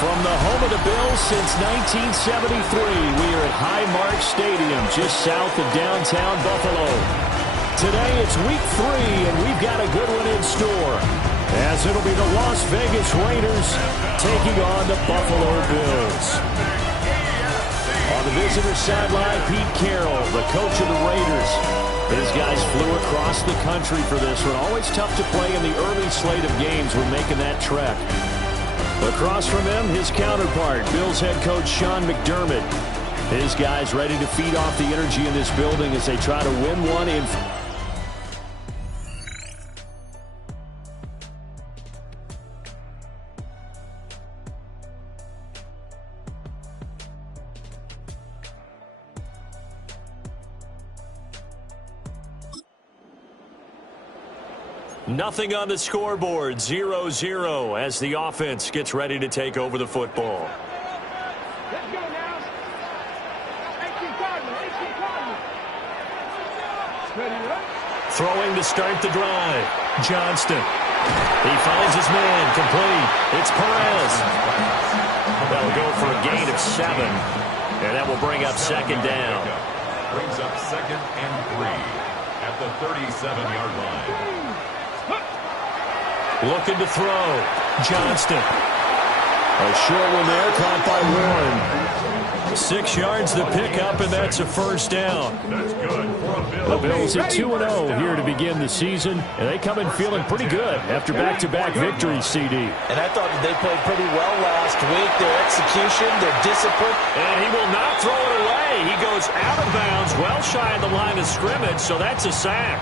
From the home of the Bills since 1973, we are at Highmark Stadium, just south of downtown Buffalo. Today it's week 3, and we've got a good one in store, as it'll be the Las Vegas Raiders taking on the Buffalo Bills. On the visitor sideline, Pete Carroll, the coach of the Raiders. These guys flew across the country for this one. Always tough to play in the early slate of games when making that trek. Across from him, his counterpart, Bills head coach Sean McDermott. His guys ready to feed off the energy in this building as they try to win one in. Nothing on the scoreboard, 0-0 as the offense gets ready to take over the football. Let's go now. Throwing to start the drive. Johnston. He finds his man, complete. It's Perez. That'll go for a gain of 7, and that will bring up second down. Brings up 2nd and 3 at the 37-yard line. Looking to throw. Johnston. A short one there, caught by Warren. 6 yards to pick up, and that's a first down. That's good for a Bill. The Bills at 2-0 here to begin the season, and they come in feeling pretty good after back-to-back victories, CD. And I thought that they played pretty well last week. Their execution, their discipline. And he will not throw it away. He goes out of bounds, well shy of the line of scrimmage, so that's a sack.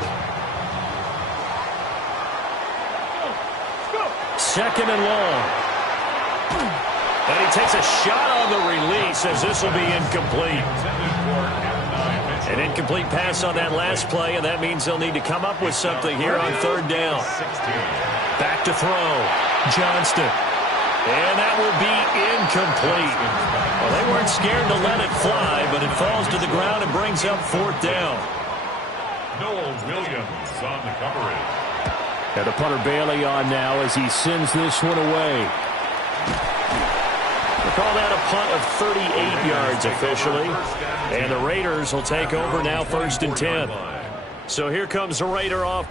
2nd and long. And he takes a shot on the release as this will be incomplete. An incomplete pass on that last play, and that means they'll need to come up with something here on 3rd down. Back to throw. Johnston. And that will be incomplete. Well, they weren't scared to let it fly, but it falls to the ground and brings up 4th down. Noel Williams on the coverage. And the punter Bailey on now as he sends this one away. They call that a punt of 38 yards officially. And the Raiders will take over now 1st and 10. So here comes the Raider off.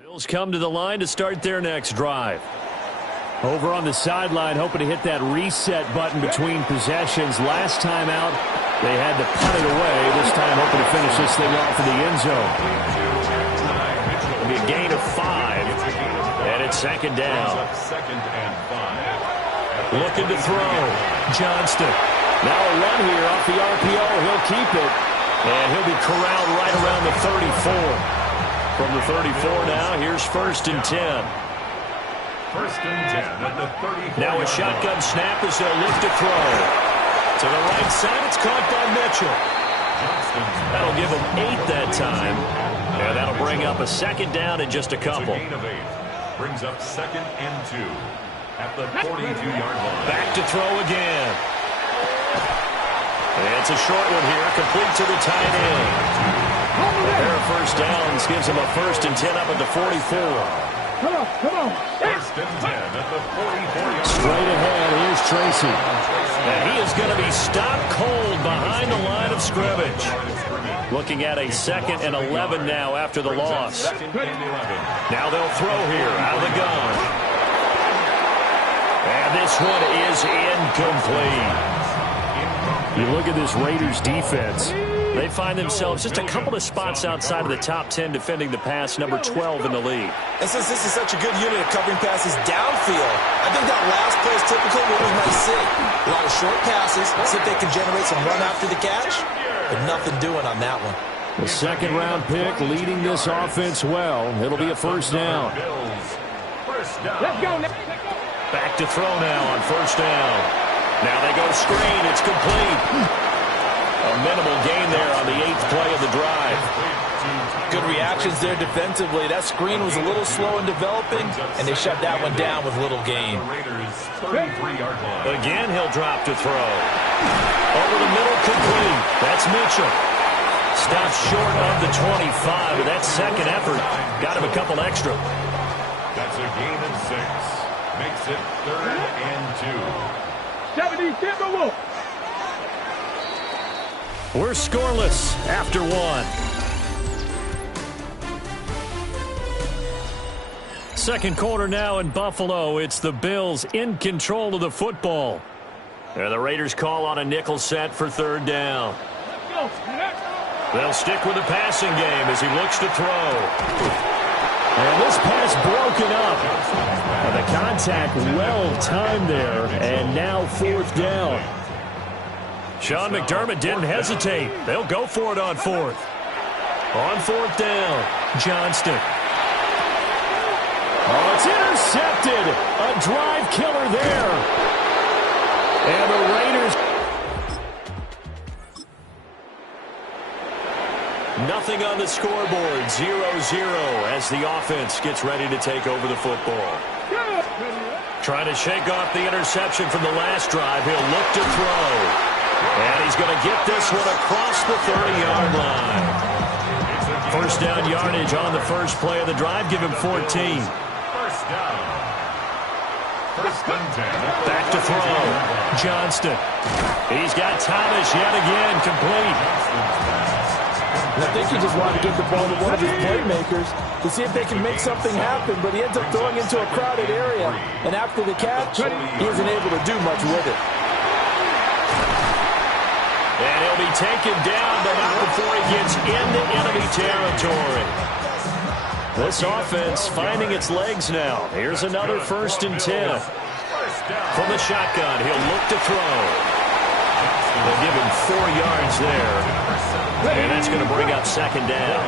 Bills come to the line to start their next drive. Over on the sideline, hoping to hit that reset button between possessions. Last time out, They had to punt it away. This time hoping to finish this thing off in the end zone. It'll be a gain of 5. And it's second down. Second and 5. Looking to throw. Johnston. Now a run here off the RPO. He'll keep it. And he'll be corralled right around the 34. From the 34 now, here's 1st and 10. 1st and 10 at the 34. Now a shotgun snap as they'll look to throw. To the right side, it's caught by Mitchell. That'll give him 8 that time. And that'll bring up a second down in just a couple. It's a gain of 8. Brings up 2nd and 2 at the 42-yard line. Back to throw again. It's a short one here, complete to the tight end. A pair of first downs gives him a 1st and 10 up at the 44. Come on. 1st and 10 at the 44-yard line. Straight ahead, here's Tracy. And he is going to be stopped cold behind the line of scrimmage. Looking at a 2nd and 11 now after the loss. 2nd and 11. Now they'll throw here out of the gun. And this one is incomplete. You look at this Raiders defense. They find themselves just a couple of spots outside of the top 10 defending the pass, number 12 in the league. And since this is such a good unit of covering passes downfield, I think that last play is typically what we might see. A lot of short passes, see if they can generate some run after the catch, but nothing doing on that one. The 2nd-round pick leading this offense well. It'll be a 1st down. Let's go now. Back to throw now on 1st down. Now they go screen. It's complete. A minimal gain there on the 8th play of the drive. Good reactions there defensively. That screen was a little slow in developing, and they shut that one down with little gain. Again, he'll drop to throw. Over the middle, complete. That's Mitchell. Stops short of the 25, but that second effort got him a couple extra. That's a gain of 6. Makes it 3rd and 2. 70, Timberwolves. We're scoreless after 1. Second quarter now in Buffalo. It's the Bills in control of the football. And the Raiders call on a nickel set for 3rd down. They'll stick with the passing game as he looks to throw. And this pass broken up. And the contact well timed there. And now 4th down. Sean McDermott didn't hesitate. They'll go for it on 4th. On 4th down, Johnston. Oh, it's intercepted. A drive killer there. And the Raiders. Nothing on the scoreboard. 0-0 as the offense gets ready to take over the football. Trying to shake off the interception from the last drive. He'll look to throw. And he's going to get this one across the 30-yard line. 1st down yardage on the first play of the drive. Give him 14. 1st down. 1st and 10. Back to throw. Johnston. He's got Thomas yet again. Complete. And I think he just wanted to get the ball to one of his playmakers to see if they can make something happen, but he ends up throwing into a crowded area. And after the catch, he isn't able to do much with it. And he'll be taken down, but not before he gets into enemy territory. This offense finding its legs now. Here's another 1st and 10. From the shotgun, he'll look to throw. They'll give him 4 yards there. And that's going to bring up 2nd down.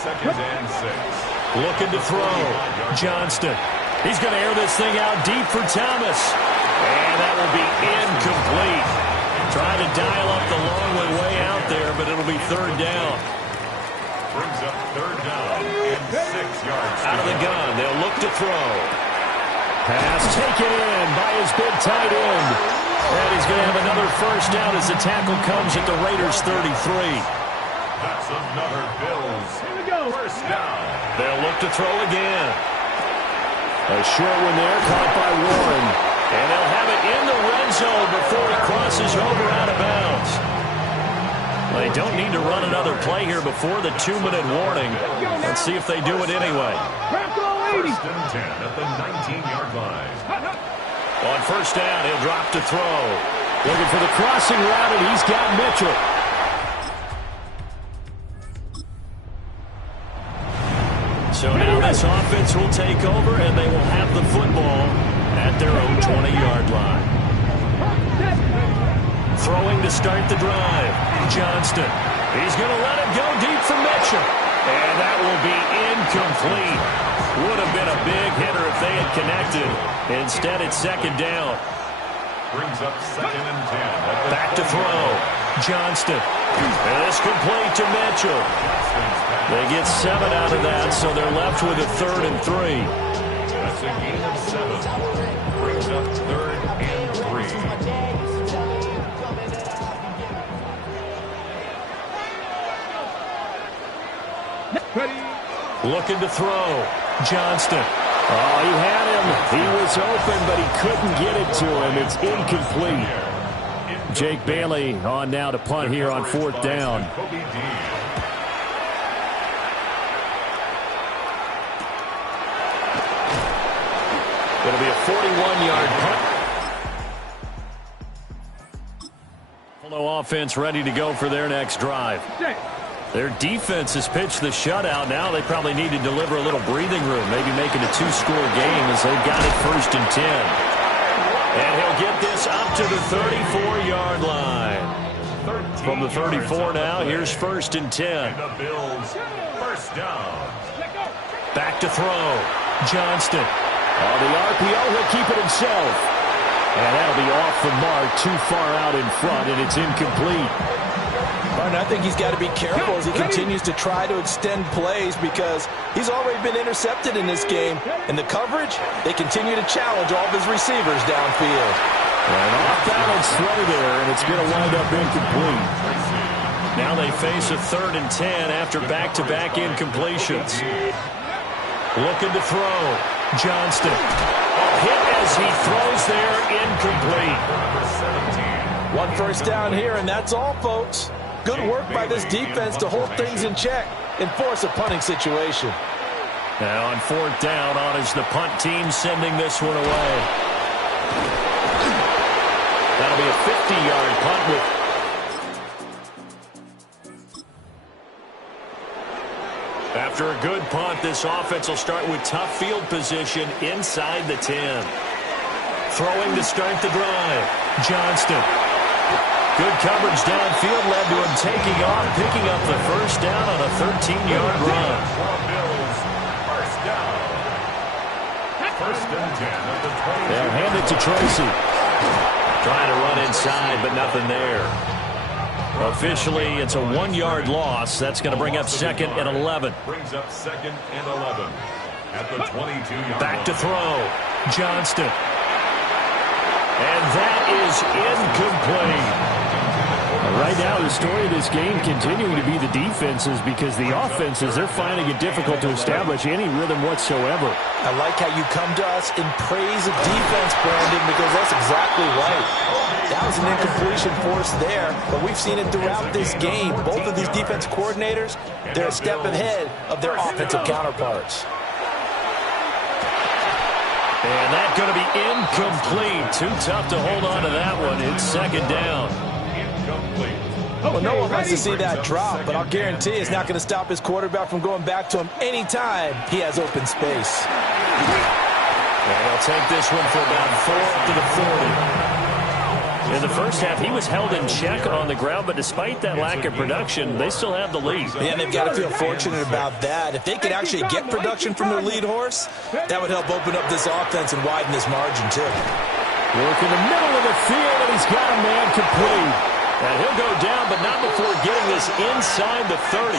2nd and 6. Looking to throw. Johnston. He's going to air this thing out deep for Thomas. And that will be incomplete. Trying to dial up the long way out there, but it'll be 3rd down. Brings up 3rd down and 6 yards. Out of the gun, they'll look to throw. Pass taken in by his big tight end. And he's going to have another 1st down as the tackle comes at the Raiders' 33. That's another Bills. 1st down. They'll look to throw again. A short one there, caught by Warren. And they'll have it in the red zone before it crosses over out of bounds. Well, they don't need to run another play here before the 2-minute warning. Let's see if they do it anyway. 1st and 10 at the 19-yard line. On 1st down, he'll drop to throw. Looking for the crossing route, and he's got Mitchell. So now this offense will take over, and they will have the football at their own 20-yard line. Throwing to start the drive. Johnston. He's going to let it go deep for Mitchell. And that will be incomplete. Would have been a big hitter if they had connected. Instead, it's second down. Brings up 2nd and 10. Back to throw. Johnston. And it's complete to Mitchell. They get 7 out of that, so they're left with a 3rd and 3. That's a gain of 7. Brings up 3rd and 3. Looking to throw. Johnston. Oh, he had him. He was open, but he couldn't get it to him. It's incomplete. Jake Bailey on now to punt here on 4th down. It'll be a 41-yard punt. Buffalo offense ready to go for their next drive. Their defense has pitched the shutout. Now they probably need to deliver a little breathing room, maybe make it a 2-score game as they've got it 1st and 10. And he'll get this up to the 34-yard line. From the 34 now, here's 1st and 10. The Bills, 1st down. Back to throw. Johnston. Oh, the RPO, he'll keep it himself. And that'll be off the mark, too far out in front, and it's incomplete. Martin, I think he's got to be careful as he continues to try to extend plays because he's already been intercepted in this game. And the coverage, they continue to challenge all of his receivers downfield. An off-balance throw there, and it's going to wind up incomplete. Now they face a 3rd and 10 after back-to-back incompletions. Looking to throw. Johnston. Hit as he throws there, incomplete. 1 first down here, and that's all, folks. Good work by this defense to hold things in check and force a punting situation. Now on 4th down, on is the punt team sending this one away. That'll be a 50-yard punt with after a good punt, this offense will start with tough field position inside the 10. Throwing to start the drive. Johnston. Good coverage downfield led to him taking off, picking up the 1st down on a 13-yard run. Bills, 1st down. 1st and 10 at the 20. They'll hand it to Tracy. Trying to run inside, but nothing there. Officially, it's a 1-yard loss. That's going to bring up 2nd and 11. Brings up 2nd and 11 at the 22-yard line. Back to throw. Johnston. And that is incomplete. Right now, the story of this game continuing to be the defenses because the offenses, they're finding it difficult to establish any rhythm whatsoever. I like how you come to us in praise of defense, Brandon, because that's exactly right. That was an incompletion force there, but we've seen it throughout this game. Both of these defense coordinators, they're a step ahead of their offensive counterparts. And that's going to be incomplete. Too tough to hold on to that one. It's 2nd down. Incomplete. Well, no one wants to see that drop, but I'll guarantee it's not going to stop his quarterback from going back to him anytime he has open space. And they'll take this one for about 4 to the 40. In the first half, he was held in check on the ground, but despite that lack of production, they still have the lead. Yeah, they've got to feel fortunate about that. If they could actually get production from their lead horse, that would help open up this offense and widen this margin, too. Work in the middle of the field, and he's got a man complete. And he'll go down, but not before getting this inside the 30.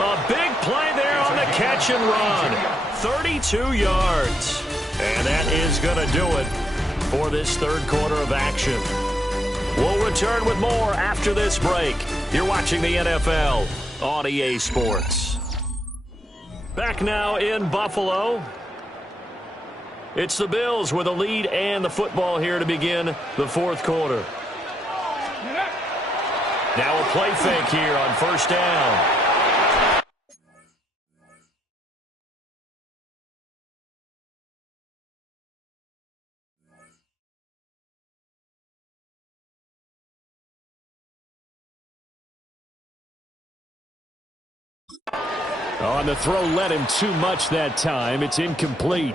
A big play there on the catch and run. 32 yards. And that is going to do it for this 3rd quarter of action. We'll return with more after this break. You're watching the NFL on EA Sports. Back now in Buffalo. It's the Bills with a lead and the football here to begin the 4th quarter. Now a play fake here on 1st down. On the throw, led him too much that time. It's incomplete.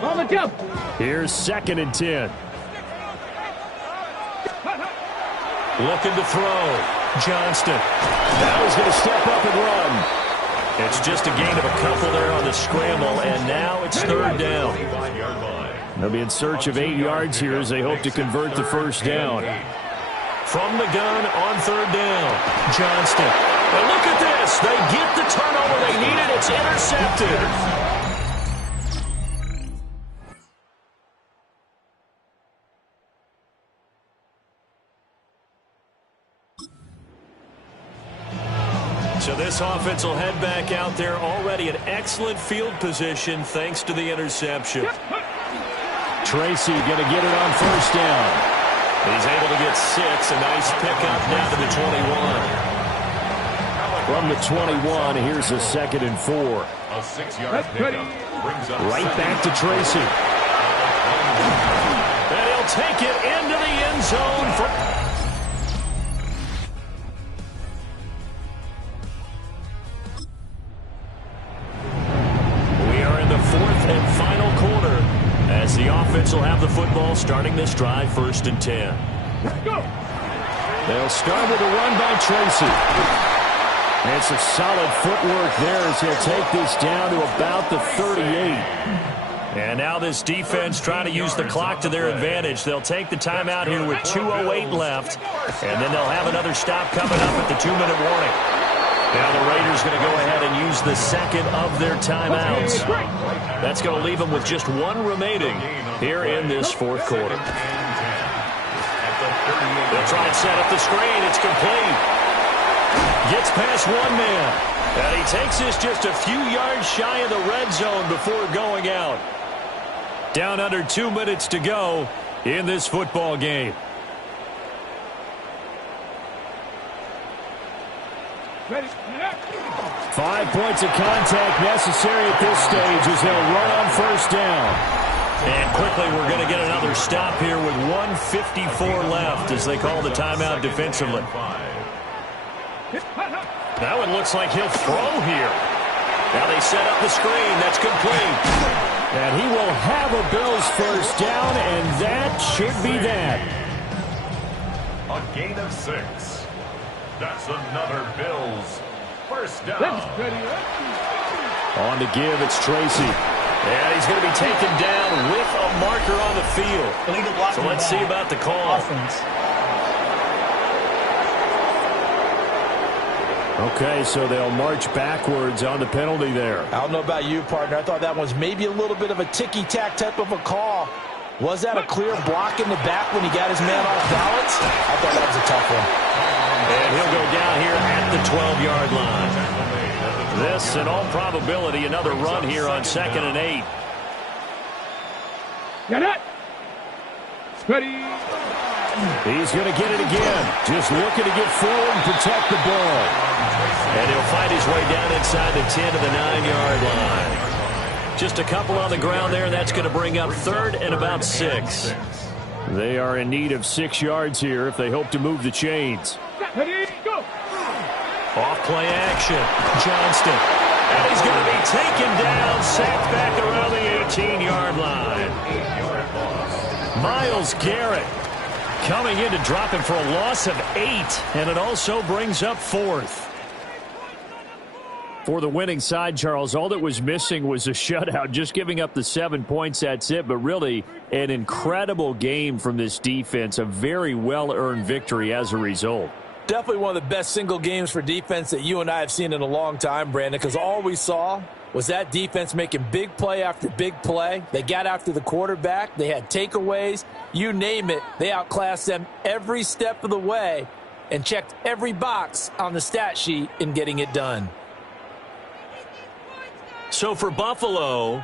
On the jump. Here's 2nd and 10. Looking to throw. Johnston. Now he's going to step up and run. It's just a gain of a couple there on the scramble, and now it's 3rd down. They'll be in search of 8 yards here as they hope to convert the first down. From the gun on 3rd down. Johnston. And look at this. They get the turnover they needed. It's intercepted. So this offense will head back out there, already in excellent field position thanks to the interception. Tracy going to get it on 1st down. He's able to get 6. A nice pickup down to the 21. From the 21, here's a 2nd and 4. A 6-yard pickup brings up right back to Tracy. And he'll take it into the end zone for... We are in the 4th and final quarter as the offense will have the football starting this drive 1st and 10. They'll start with a run by Tracy. And some solid footwork there as he'll take this down to about the 38. And now this defense trying to use the clock to their advantage. They'll take the timeout here with 2:08 left. And then they'll have another stop coming up at the 2-minute warning. Now the Raiders going to go ahead and use the 2nd of their timeouts. That's going to leave them with just 1 remaining here in this 4th quarter. They'll try and set up the screen. It's complete. Gets past 1 man. And he takes this just a few yards shy of the red zone before going out. Down under 2 minutes to go in this football game. Ready. 5 points of contact necessary at this stage as they'll run on 1st down. And quickly we're going to get another stop here with 1:54 left as they call the timeout defensively. That one looks like he'll throw here. Now they set up the screen. That's complete. And he will have a Bills 1st down, and that should be that. A gain of 6. That's another Bills 1st down. On to give, it's Tracy. And he's going to be taken down with a marker on the field. So let's see about the call. Okay, so they'll march backwards on the penalty there. I don't know about you, partner. I thought that was maybe a little bit of a ticky-tack type of a call. Was that a clear block in the back when he got his man off balance? I thought that was a tough one. And he'll go down here at the 12-yard line. This, in all probability, another run here on 2nd and 8. Got it. Ready. He's going to get it again. Just looking to get forward and protect the ball. And he'll fight his way down inside the 10 to the 9-yard line. Just a couple on the ground there. That's going to bring up 3rd and about 6. They are in need of 6 yards here if they hope to move the chains. Ready, go. Off play action. Johnston. And he's going to be taken down, sacked back around the 18-yard line. Myles Garrett coming in to drop him for a loss of 8, and it also brings up 4th. For the winning side, Charles, all that was missing was a shutout, just giving up the 7 points, that's it. But really, an incredible game from this defense, a very well-earned victory as a result. Definitely one of the best single games for defense that you and I have seen in a long time, Brandon, because all we saw was that defense making big play after big play. They got after the quarterback. They had takeaways. You name it. They outclassed them every step of the way and checked every box on the stat sheet in getting it done. So for Buffalo,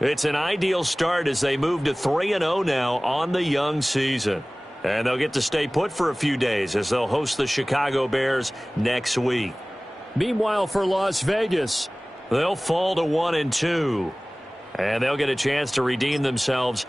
it's an ideal start as they move to 3-0 now on the young season. And they'll get to stay put for a few days as they'll host the Chicago Bears next week. Meanwhile, for Las Vegas, they'll fall to 1-2. And they'll get a chance to redeem themselves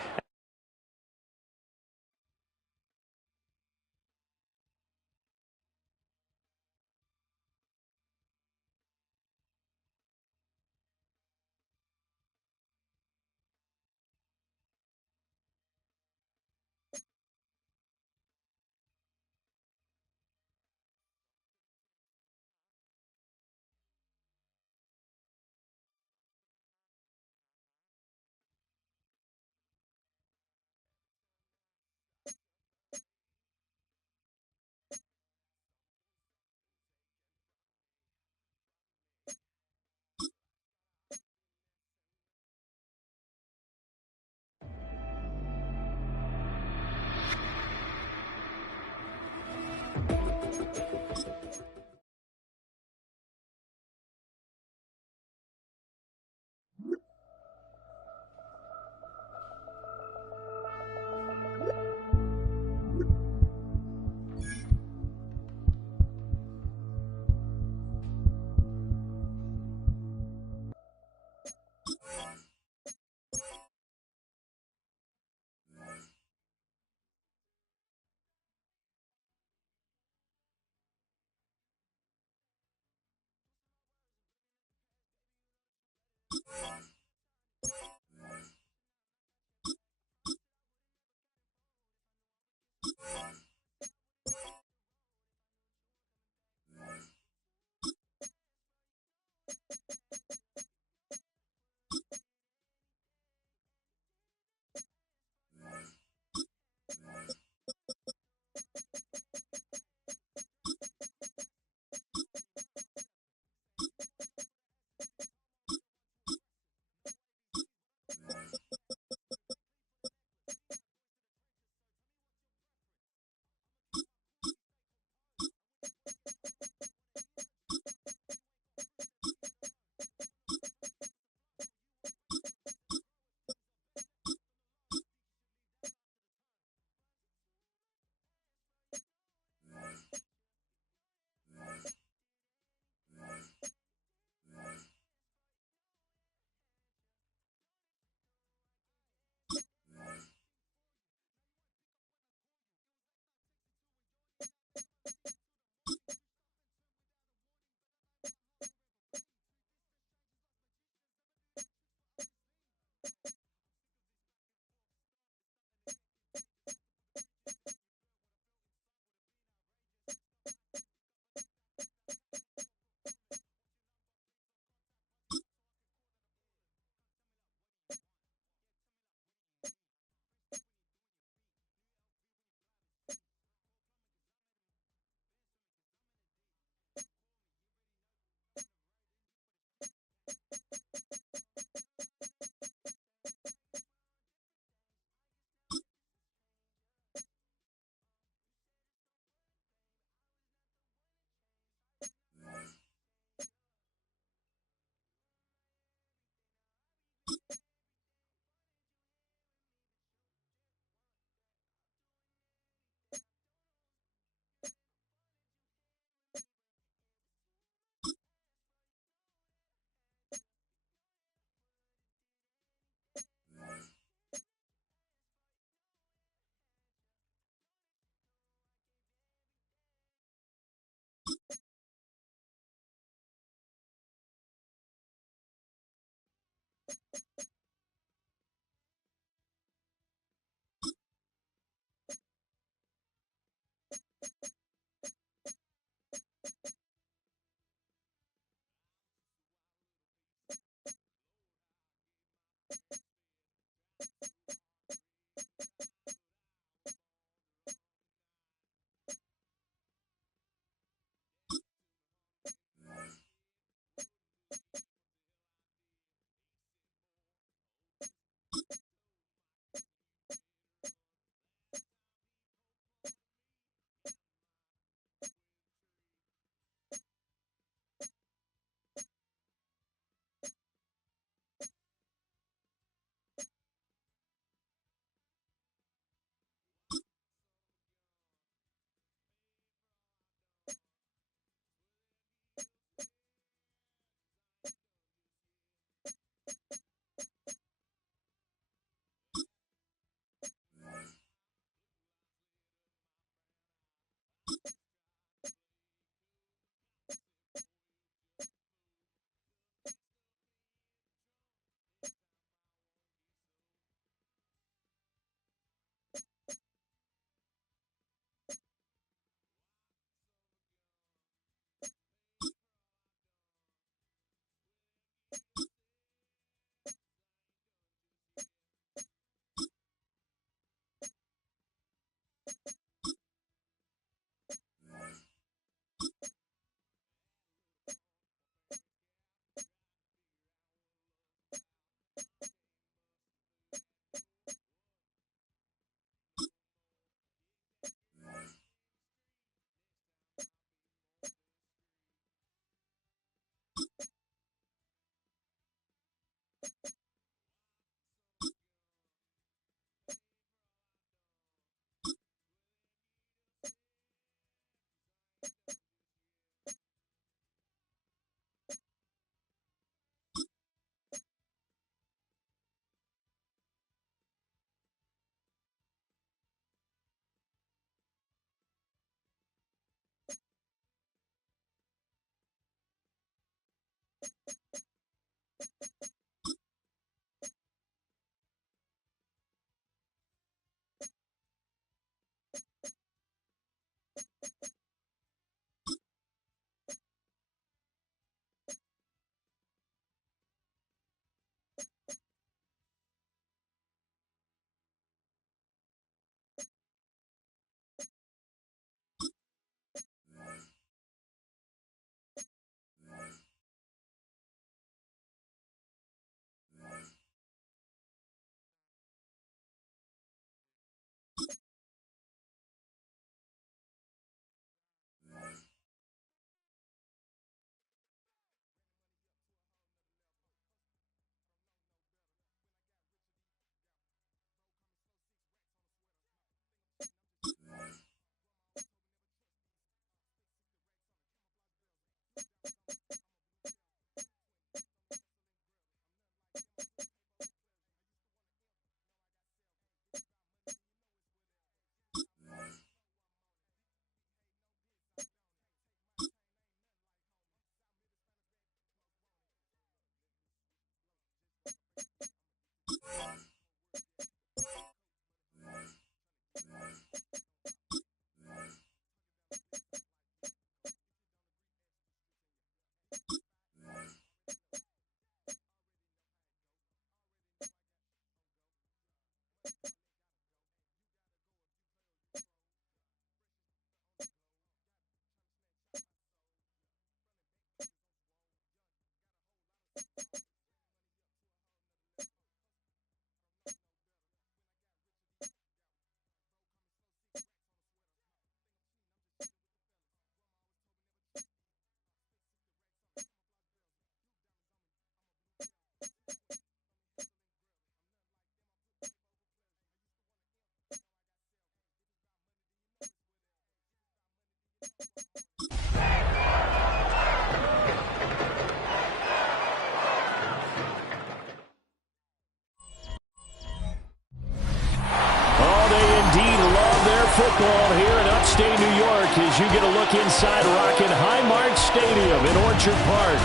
Football here in upstate New York as you get a look inside rocking Highmark Stadium in Orchard Park.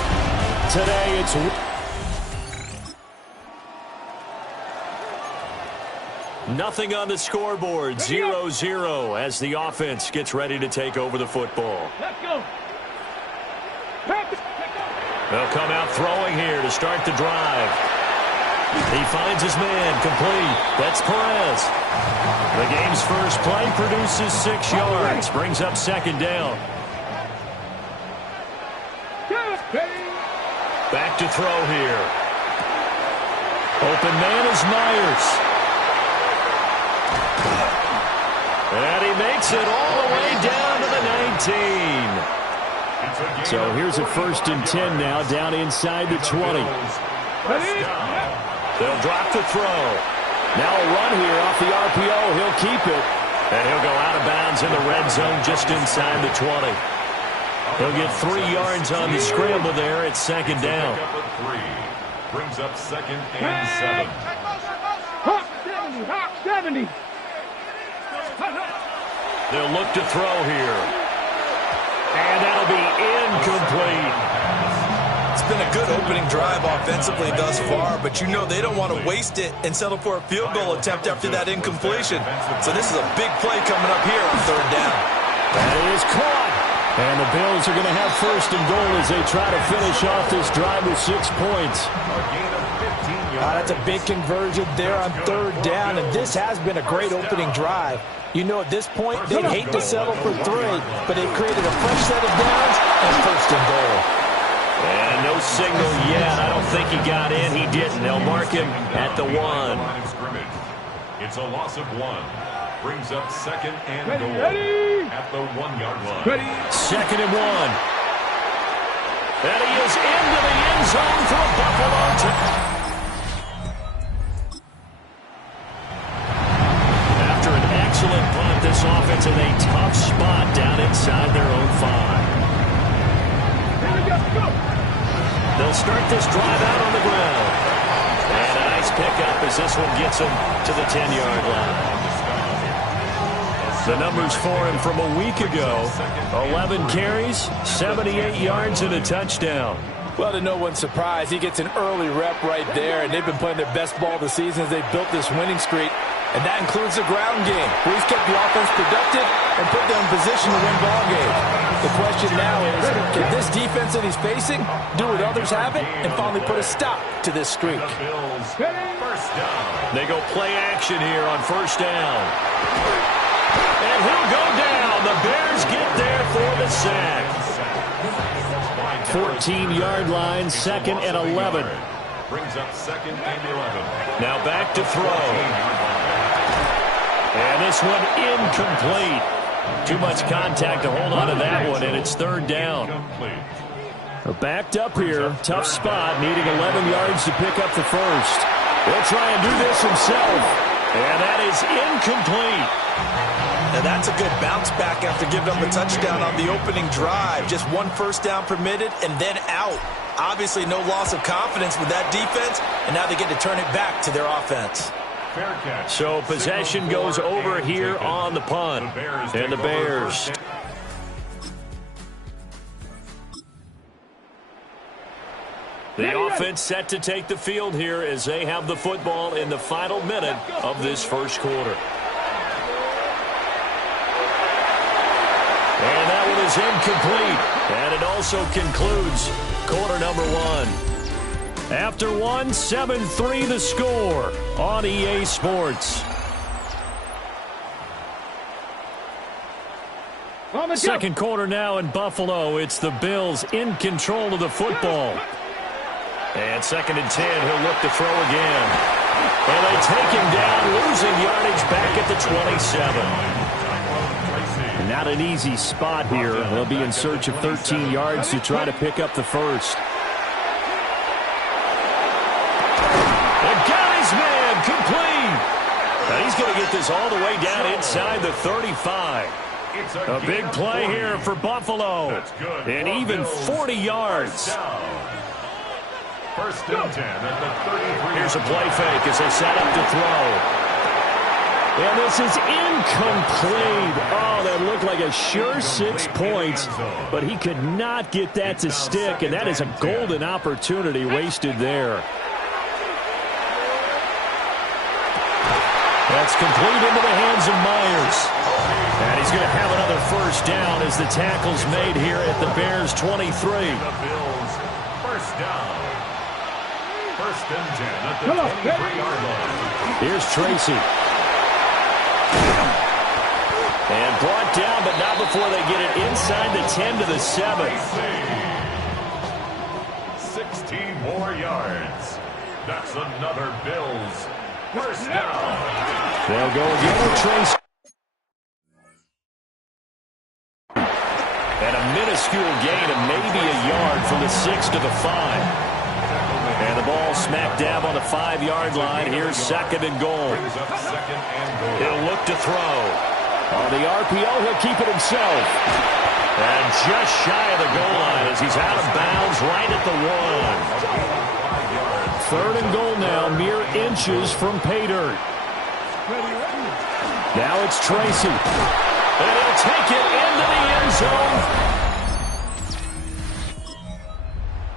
Today it's nothing on the scoreboard, 0-0 as the offense gets ready to take over the football. Let's go. They'll come out throwing here to start the drive. He finds his man, complete. That's Perez. The game's first play produces 6 yards, brings up second down. Back to throw here. Open man is Myers. And he makes it all the way down to the 19. So here's a 1st and 10 now, down inside the 20. They'll drop the throw. Now a run here off the RPO. He'll keep it. And he'll go out of bounds in the red zone just inside the 20. He'll get 3 yards on the scramble there at second down. Brings up 2nd and 7. 70. They'll look to throw here. And that'll be incomplete. It's been a good opening drive offensively thus far, but you know they don't want to waste it and settle for a field goal attempt after that incompletion. So this is a big play coming up here on 3rd down. That is caught. And the Bills are going to have 1st and goal as they try to finish off this drive with 6 points. That's a big conversion there on 3rd down, and this has been a great opening drive. You know, at this point, they'd hate to settle for 3, but they've created a fresh set of downs and 1st and goal. And no signal yet. I don't think he got in. He didn't. They'll mark him at the 1. It's a loss of 1. Brings up 2nd and goal at the 1-yard line. 2nd and 1. And he is into the end zone for a Buffalo touchdown. After an excellent punt, this offense in a tough spot down inside their own 5. They'll start this drive out on the ground. And a nice pickup as this one gets them to the 10-yard line. The numbers for him from a week ago, 11 carries, 78 yards, and a touchdown. Well, to no one's surprise, he gets an early rep right there, and they've been playing their best ball this season as they've built this winning streak. And that includes the ground game, where he's kept the offense productive and put them in position to win ball games. The question now is, can this defense that he's facing do what others haven't and finally put a stop to this streak? The Bills, first down. They go play action here on first down. And he'll go down. The Bears get there for the sack. 14-yard line, 2nd and 11. Brings up 2nd and 11. Now back to throw. And this one incomplete. Too much contact to hold on to that one, and it's 3rd down. Backed up here, tough spot, needing 11 yards to pick up the first. He'll try and do this himself, and that is incomplete. Now that's a good bounce back after giving up a touchdown on the opening drive. Just 1 first down permitted and then out. Obviously no loss of confidence with that defense, and now they get to turn it back to their offense. So possession goes over here on the punt. And the Bears. The offense set to take the field here as they have the football in the final minute of this first quarter. And that one is incomplete. And it also concludes quarter number 1. After 1, 7-3 the score on EA Sports. Second quarter now in Buffalo. It's the Bills in control of the football. And 2nd and 10, he'll look to throw again. And they take him down, losing yardage back at the 27. Not an easy spot here. They'll be in search of 13 yards to try to pick up the first. Man, complete. Now he's going to get this all the way down inside the 35. A big play here for Buffalo. And even 40 yards. First and 10 at the 33. Here's a play fake as they set up to throw. And this is incomplete. Oh, that looked like a sure 6 points. But he could not get that to stick. And that is a golden opportunity wasted there. That's complete into the hands of Myers. And he's going to have another first down as the tackle's made here at the Bears' 23. The Bills, first down. First and 10 at the 23-yard line. Here's Tracy. And brought down, but not before they get it inside the 10 to the 7. 16 more yards. That's another Bills first down. They'll go again with Tracy. And a minuscule gain of maybe a yard from the 6 to the 5. And the ball smack dab on the 5-yard line. Here's 2nd and goal. He'll look to throw. On the RPO, he'll keep it himself. And just shy of the goal line as he's out of bounds right at the 1. 3rd and goal now, mere inches from pay dirt. Now it's Tracy. And he'll take it into the end zone.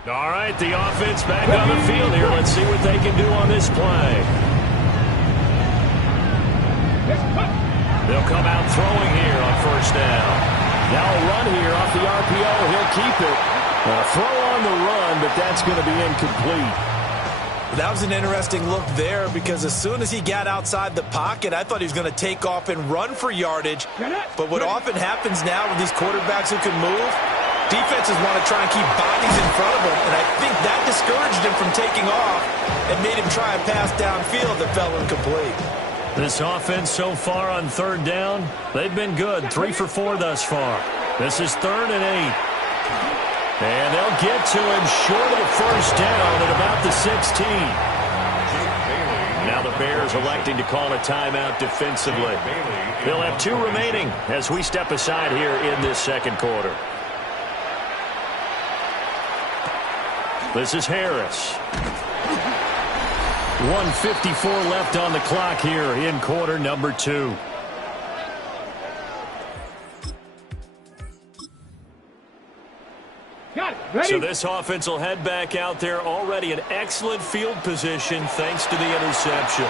All right, the offense back on the field here. Let's see what they can do on this play. They'll come out throwing here on first down. Now a run here off the RPO. He'll keep it. Throw on the run, but that's going to be incomplete. That was an interesting look there because as soon as he got outside the pocket, I thought he was going to take off and run for yardage. But what often happens now with these quarterbacks who can move, defenses want to try and keep bodies in front of him, and I think that discouraged him from taking off and made him try a pass downfield that fell incomplete. This offense so far on 3rd down, they've been good. 3 for 4 thus far. This is 3rd and 8. And they'll get to him short of the first down at about the 16. Now the Bears electing to call a timeout defensively. They'll have 2 remaining as we step aside here in this 2nd quarter. This is Harris. 1:54 left on the clock here in quarter number 2. So this offense will head back out there, already in excellent field position thanks to the interception.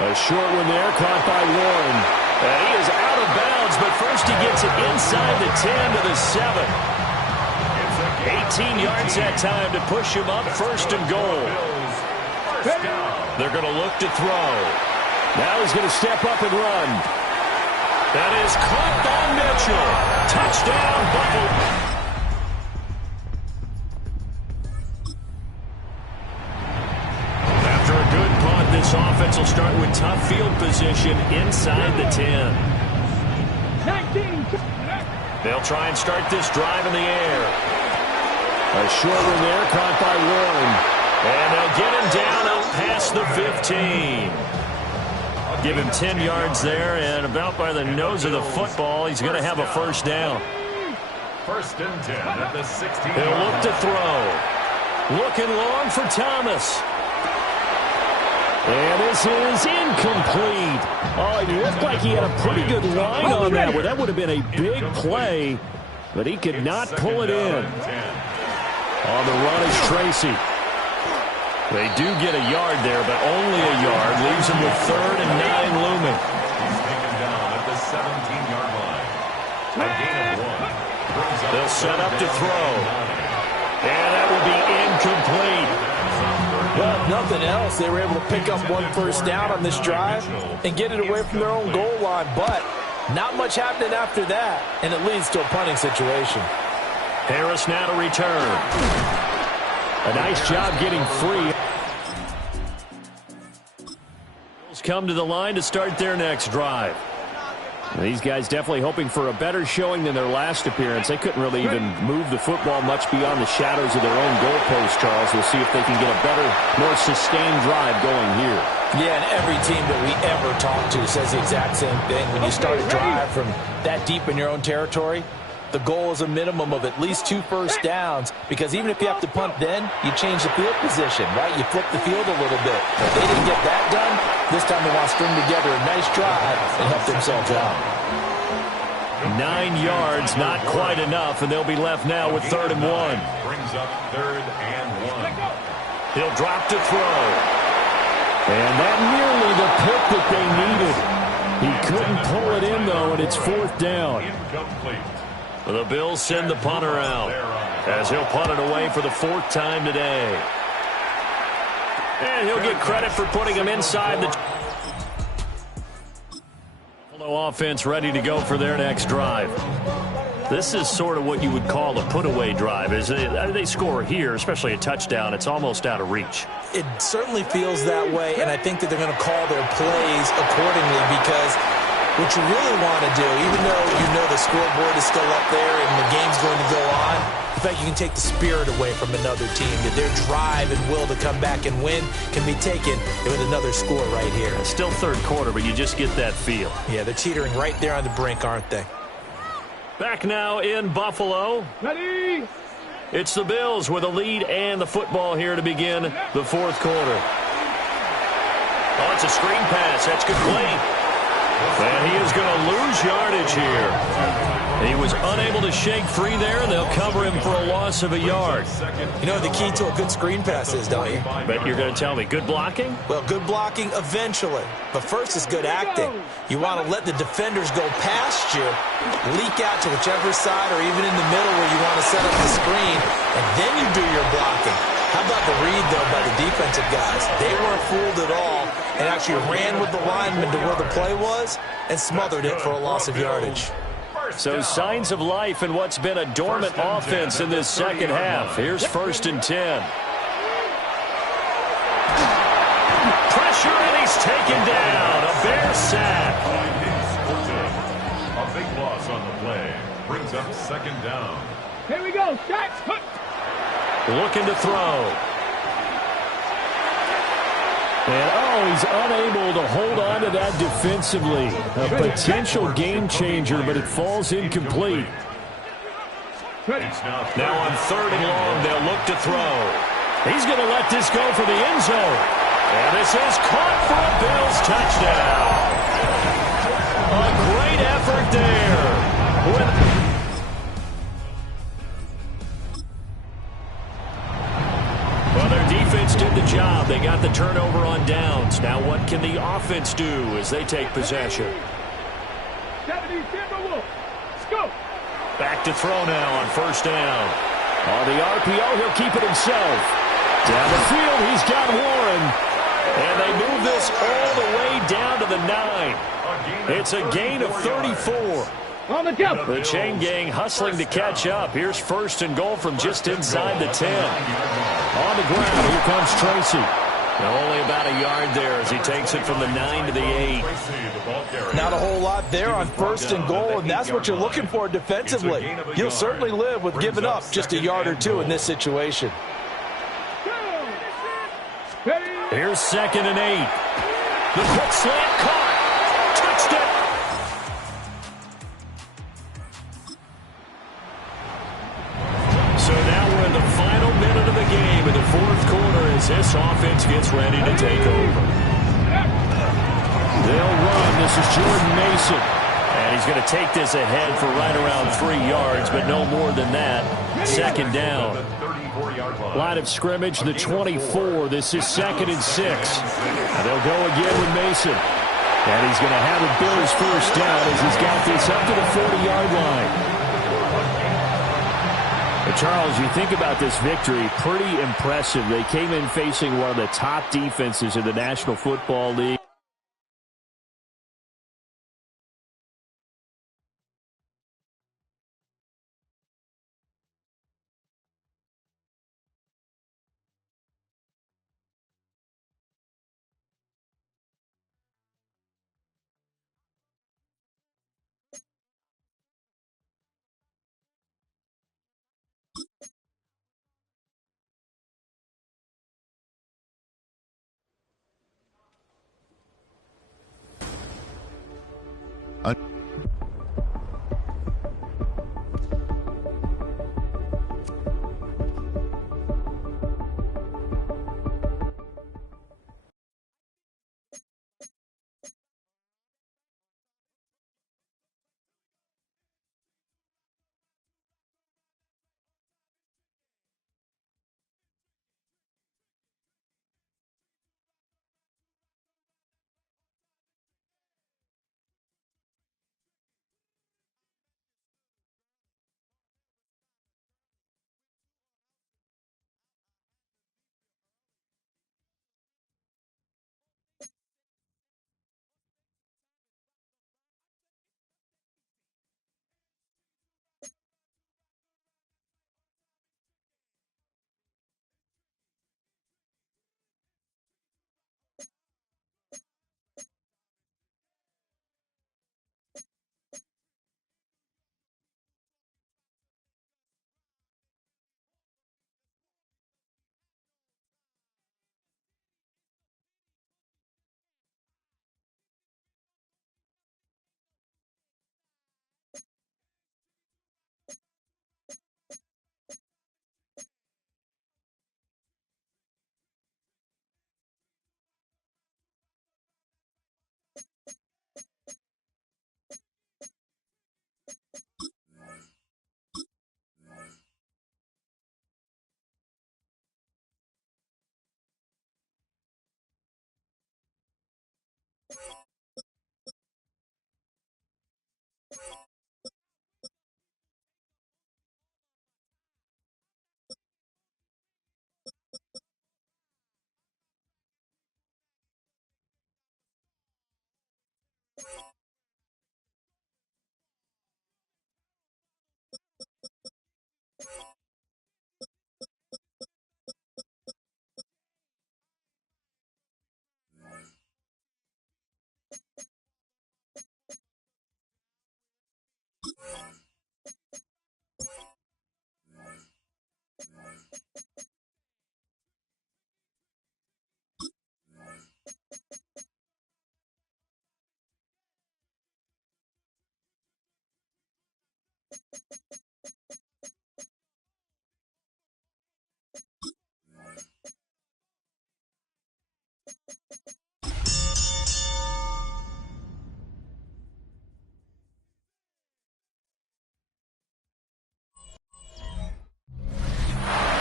A short one there, caught by Warren. And he is out of bounds, but first he gets it inside the 10 to the 7. 18 yards that time to push him up, first and goal. They're going to look to throw. Now he's going to step up and run. That is caught by Mitchell. Touchdown, Buffalo. After a good punt, this offense will start with tough field position inside the 10. They'll try and start this drive in the air. A short one there, caught by Warren. And they'll get him down out past the 15. Give him 10 yards there, and about by the nose of the football, he's going to have a first down. First and 10 at the 16. He'll look to throw. Looking long for Thomas. And this is incomplete. Oh, it looked like he had a pretty good line on that one. That would have been a big play, but he could not pull it in. On the run is Tracy. They do get a yard there, but only a yard. Leaves him with 3rd and 9 looming. He's taken down at the 17-yard line. A gain of 1. They'll set up to throw. And that will be incomplete. Well, nothing else. They were able to pick up one first down on this drive and get it away from their own goal line. But not much happening after that, and it leads to a punting situation. Harris now to return. A nice job getting free. Come to the line to start their next drive. These guys definitely hoping for a better showing than their last appearance. They couldn't really even move the football much beyond the shadows of their own goalpost, Charles. We'll see if they can get a better, more sustained drive going here. Yeah, and every team that we ever talk to says the exact same thing. When you start a drive from that deep in your own territory, the goal is a minimum of at least 2 first downs, because even if you have to punt then, you change the field position, right? You flip the field a little bit. If they didn't get that done, this time they want to string together a nice drive and help themselves out. 9 yards, not quite enough, and they'll be left now with 3rd and 1. Brings up 3rd and 1. He'll drop to throw. And that nearly the pick that they needed. He couldn't pull it in, though, and it's 4th down. Incomplete. The Bills send the punter out as he'll punt it away for the 4th time today. And he'll get credit for putting him inside the Buffalo offense ready to go for their next drive. This is sort of what you would call a put-away drive. As they score here, especially a touchdown, it's almost out of reach. It certainly feels that way, and I think that they're going to call their plays accordingly, because what you really want to do, even though you know the scoreboard is still up there and the game's going to go on, in fact, you can take the spirit away from another team, that their drive and will to come back and win can be taken with another score right here. It's still 3rd quarter, but you just get that feel. Yeah, they're teetering right there on the brink, aren't they? Back now in Buffalo. Ready? It's the Bills with a lead and the football here to begin the 4th quarter. Oh, it's a screen pass. That's complete. And he is going to lose yardage here. He was unable to shake free there. They'll cover him for a loss of a yard. You know what the key to a good screen pass is, don't you? Bet you're going to tell me. Good blocking? Well, good blocking eventually. But first is good acting. You want to let the defenders go past you, leak out to whichever side or even in the middle where you want to set up the screen, and then you do your blocking. How about the read, though, by the defensive guys? They weren't fooled at all and actually ran with the lineman to where the play was and smothered it for a loss of yardage. So signs of life in what's been a dormant offense in this second half. Here's 1st and 10. Pressure, and he's taken down. A Bear sack. A big loss on the play. Brings up 2nd down. Here we go. Shot. Put. Looking to throw. And, he's unable to hold on to that defensively. A potential game changer, but it falls incomplete. Now on 3rd and long, they'll look to throw. He's going to let this go for the end zone. And this is caught for a Bills touchdown. A great effort there. Well, their defense did the job. They got the turnover on downs. Now what can the offense offense do as they take possession? 70 Timberwolves. Let's go. Back to throw now on first down. On the RPO, he'll keep it himself. Down the field, he's got Warren. And they move this all the way down to the 9. It's a gain of 34. On the jump. The chain gang hustling to catch up. Here's first and goal from just inside the 10. On the ground, here comes Tracy. Only about a yard there as he takes it from the 9 to the 8. Not a whole lot there on first and goal, and that's what you're looking for defensively. You'll certainly live with giving up just a yard or two in this situation. Here's second and 8. The quick slant caught. Touched it. So now we're in the final minute of the game in the fourth quarter as this offense gets ready to take over. They'll run. This is Jordan Mason. And he's going to take this ahead for right around 3 yards, but no more than that. Second down. Line of scrimmage, the 24. This is second and 6. And they'll go again with Mason. And he's going to have a Bills first down as he's got this up to the 40-yard line. But Charles, you think about this victory, pretty impressive. They came in facing one of the top defenses in the National Football League.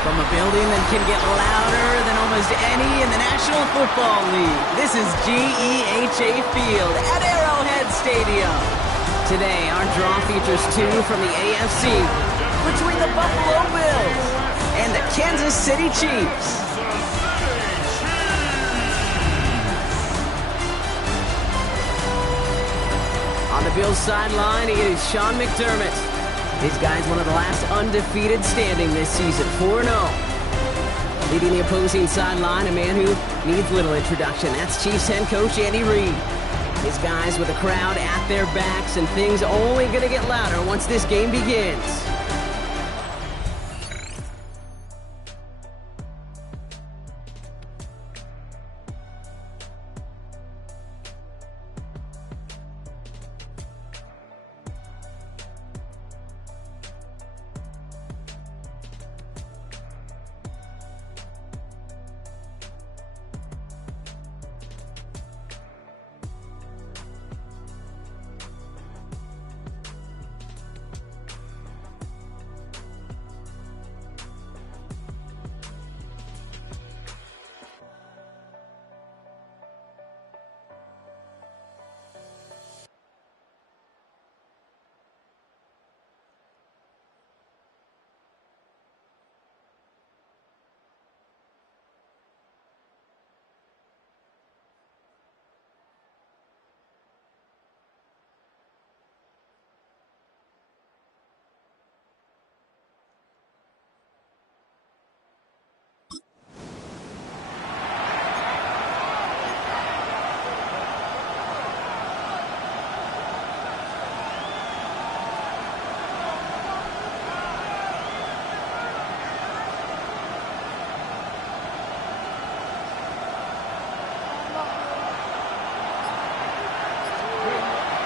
From a building that can get louder than almost any in the National Football League, this is GEHA Field at Arrowhead Stadium. Today, our draw features two from the AFC between the Buffalo Bills and the Kansas City Chiefs. On the Bills sideline, it is Sean McDermott. His guy's one of the last undefeated standing this season, 4-0. Leading the opposing sideline, a man who needs little introduction. That's Chiefs head coach Andy Reid. His guys with a crowd at their backs, and things only going to get louder once this game begins.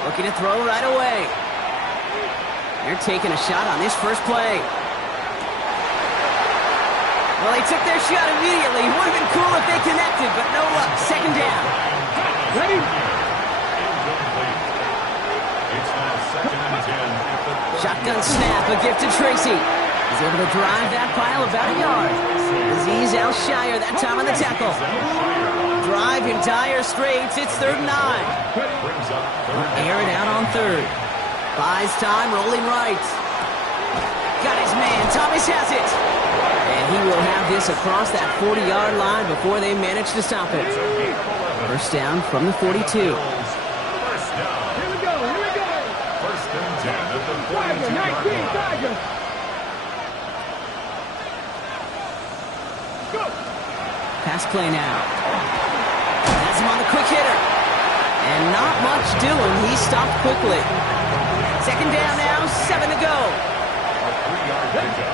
Looking to throw right away. They're taking a shot on this first play. Well, they took their shot immediately. Would have been cool if they connected, but no luck. Second down. Ready? It's now 2nd and 10. Shotgun snap, a gift to Tracy. He's able to drive that pile about a yard. Aziz Al-Shire that time on the tackle. Drive in dire straits. It's 3rd and 9. Air it out on 3rd. Buys time, rolling right. Got his man. Thomas has it. And he will have this across that 40-yard line before they manage to stop it. First down from the 42. First down. Here we go. 1st and 10 at the Tiger, 42-yard 19, line. Tiger. Go. Pass play now. Has him on the quick hitter. And not much doing. He stopped quickly. Second down now, 7 to go. A 3-yard pickup.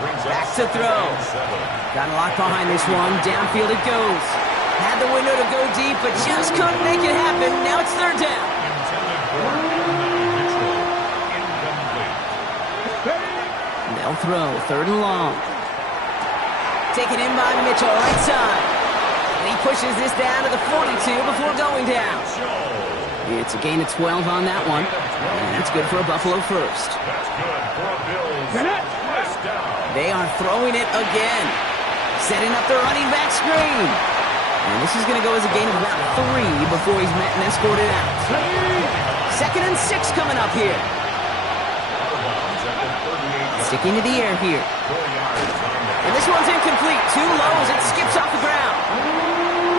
Brings up Back to throw. 2nd and 7. Got a lock behind this one. Downfield it goes. Had the window to go deep, but just couldn't make it happen. Now it's 3rd down. Intended for Mitchell. Incomplete. They'll throw 3rd and long. Taken in by Mitchell, right side. And he pushes this down to the 42 before going down. It's a gain of 12 on that one. And that's good for a Buffalo first. That's good for a Bills. First down. They are throwing it again. Setting up the running back screen. And this is going to go as a gain of about 3 before he's met and escorted out. 2nd and 6 coming up here. Sticking to the air here. And this one's incomplete. Too low as it skips off the ground.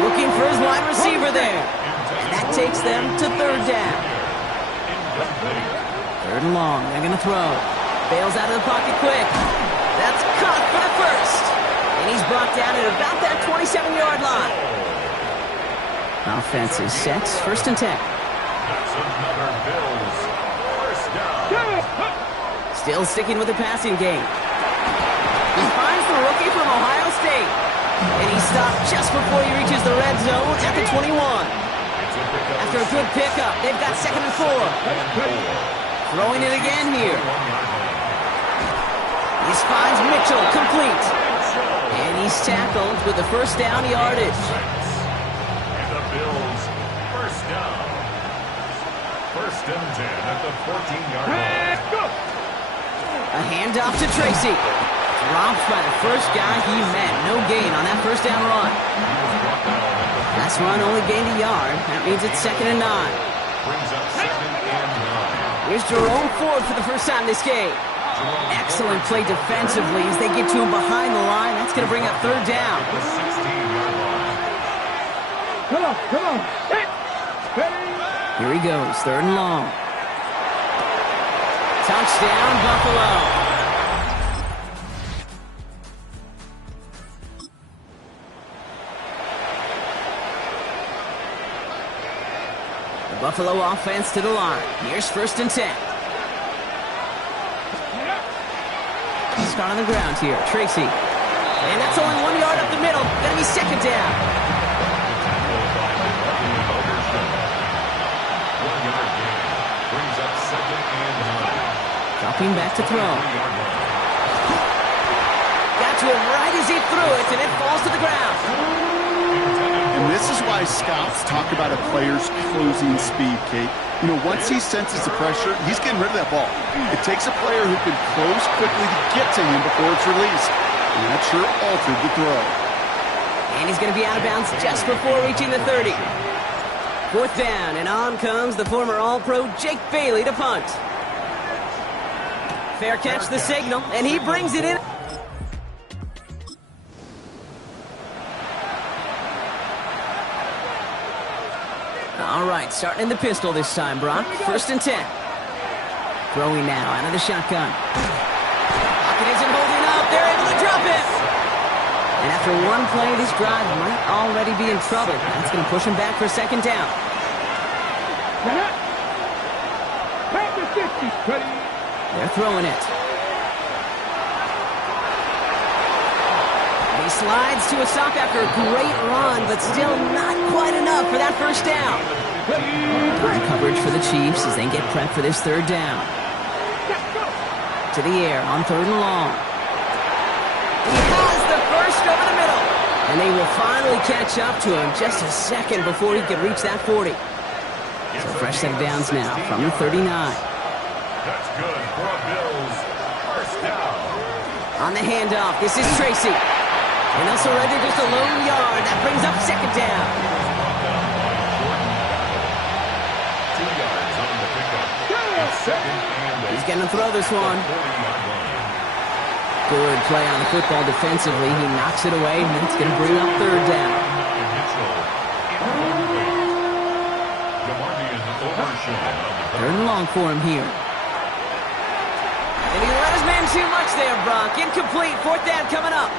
Looking for his wide receiver there. And that takes them to 3rd down. 3rd and long. They're going to throw. Bails out of the pocket quick. That's caught for the first. And he's brought down at about that 27-yard line. Offense is set. 1st and 10. That's another Bills. First down. Still sticking with the passing game. He finds the rookie from Ohio State. And he stopped just before he reaches the red zone at the 21. After a good pickup, they've got 2nd and 4. Throwing it again here. This finds Mitchell complete. And he's tackled with the first down yardage. And the Bills, first down. 1st and 10 at the 14-yard line. A handoff to Tracy. Dropped by the first guy he met. No gain on that first down run. Last run only gained a yard. That means it's 2nd and 9. Brings up 2nd and 9. Here's Jerome Ford for the first time this game. Excellent play defensively as they get to him behind the line. That's going to bring up 3rd down. The 16-yard line. Come on. Here he goes, 3rd and long. Touchdown, Buffalo. The Buffalo offense to the line. Here's 1st and 10. Start on the ground here, Tracy. And that's only 1 yard up the middle. Gonna be 2nd down. 1 yard gain. Brings up 2nd and 9. Dropping back to throw. Got to him right as he threw it, and it falls to the ground. And this is why scouts talk about a player's closing speed, Kate. You know, once he senses the pressure, he's getting rid of that ball. It takes a player who can close quickly to get to him before it's released. And that sure altered the throw. And he's going to be out of bounds just before reaching the 30. 4th down, and on comes the former All-Pro Jake Bailey to punt. Fair catch the signal, and he brings it in. All right, starting in the pistol this time, Brock. 1st and 10. Throwing now out of the shotgun. Pocket isn't holding up. They're able to drop it. And after one play, this drive might already be in trouble. That's going to push him back for 2nd down. They're throwing it. He slides to a stop after a great run, but still not quite enough for that 1st down. Good coverage for the Chiefs as they get prepped for this 3rd down. To the air on 3rd and long. He has the first over the middle. And they will finally catch up to him just a second before he can reach that 40. So fresh set of downs now from the 39. That's good for Bills. 1st down. On the handoff, this is Tracy. And they'll surrender just a lone yard. That brings up 2nd down. 2 yards on the pickup. It's 2nd and 8. He's going to throw this one. Good play on the football defensively. He knocks it away, and it's going to bring up 3rd down. 3rd and long for him here. And he let his man too much there, Brock. Incomplete. 4th down coming up.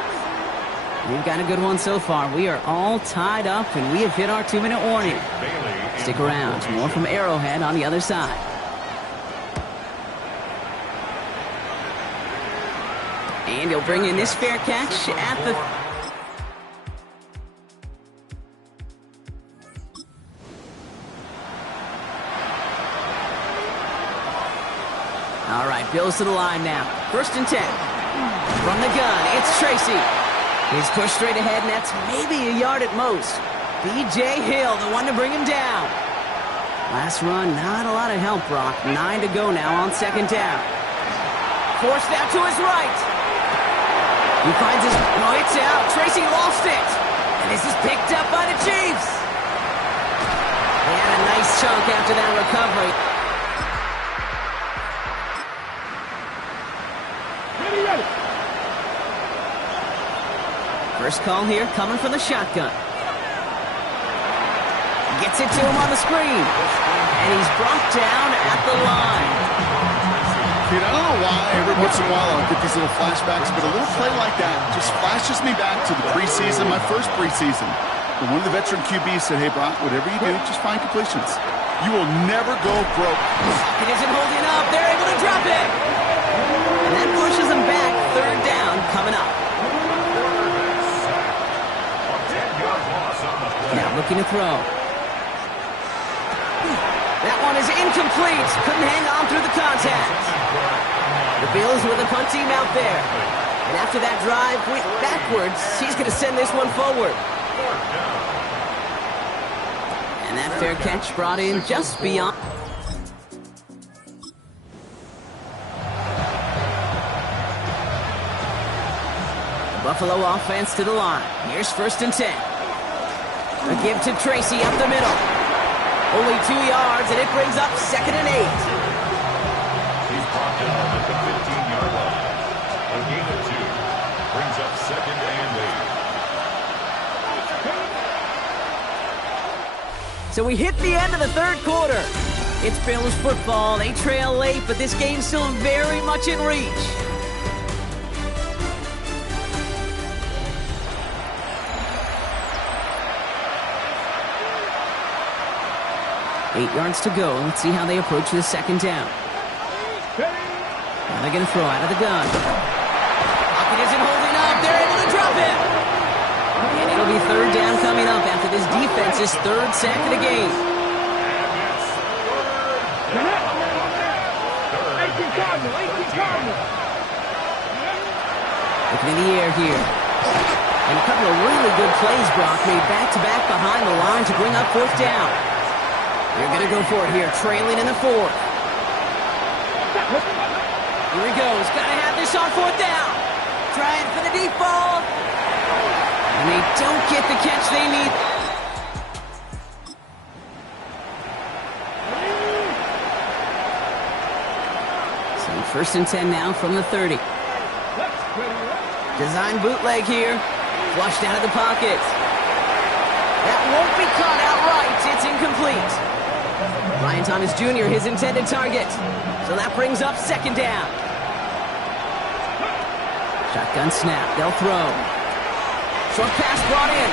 We've got a good one so far. We are all tied up, and we have hit our 2-minute warning. Stick around. More from Arrowhead on the other side. And he'll bring in this fair catch at the... All right, Bills to the line now. 1st and 10. From the gun, it's Tracy. He's pushed straight ahead, and that's maybe a yard at most. B.J. Hill, the one to bring him down. Last run, not a lot of help, Brock. 9 to go now on 2nd down. Forced out to his right. He finds his... No, it's out. Tracy lost it. And this is picked up by the Chiefs. They had a nice chunk after that recovery. First call here coming from the shotgun. Gets it to him on the screen. And he's brought down at the line. Dude, I don't know why every once in a while I'll get these little flashbacks, but a little play like that just flashes me back to the preseason, my first preseason. And one of the veteran QBs said, hey, Brock, whatever you do, just find completions. You will never go broke. It isn't holding up. They're able to drop it. And that pushes them back. 3rd down coming up. Now looking to throw. That one is incomplete. Couldn't hang on through the contact. The Bills with a punt team out there. And after that drive went backwards, he's going to send this one forward. And that fair catch brought in just beyond. Buffalo offense to the line. Here's 1st and 10. A give to Tracy up the middle. Only 2 yards, and it brings up 2nd and 8. He's brought down at the 15-yard line. A gain of 2 brings up 2nd and 8. So we hit the end of the 3rd quarter. It's Bills football. They trail late, but this game's still very much in reach. Eight yards to go. Let's see how they approach the 2nd down. Now they're going to throw out of the gun. Pocket isn't holding up. They're able to drop it. And it'll be 3rd down coming up after this defense's 3rd sack of the game. Looking in the air here. And a couple of really good plays, Brock, made back-to-back behind the line to bring up 4th down. They're going to go for it here, trailing in the 4th. Here he goes. Got to have this on 4th down. Trying for the deep ball. And they don't get the catch they need. So 1st and 10 now from the 30. Design bootleg here. Flushed out of the pocket. That won't be caught outright. It's incomplete. Ryan Thomas Jr., his intended target. So that brings up 2nd down. Shotgun snap. They'll throw. Short pass brought in.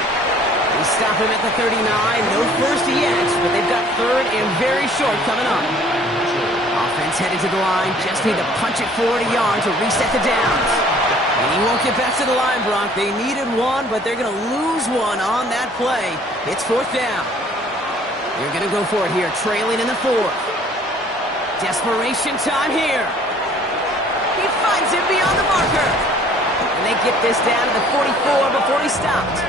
They stop him at the 39. No first yet, but they've got 3rd and very short coming up. Offense headed to the line. Just need to punch it 40 yards to reset the downs. And he won't get back to the line, Brock. They needed 1, but they're going to lose 1 on that play. It's 4th down. They're going to go for it here, trailing in the 4th. Desperation time here. He finds it beyond the marker. And they get this down to the 44 before he stopped.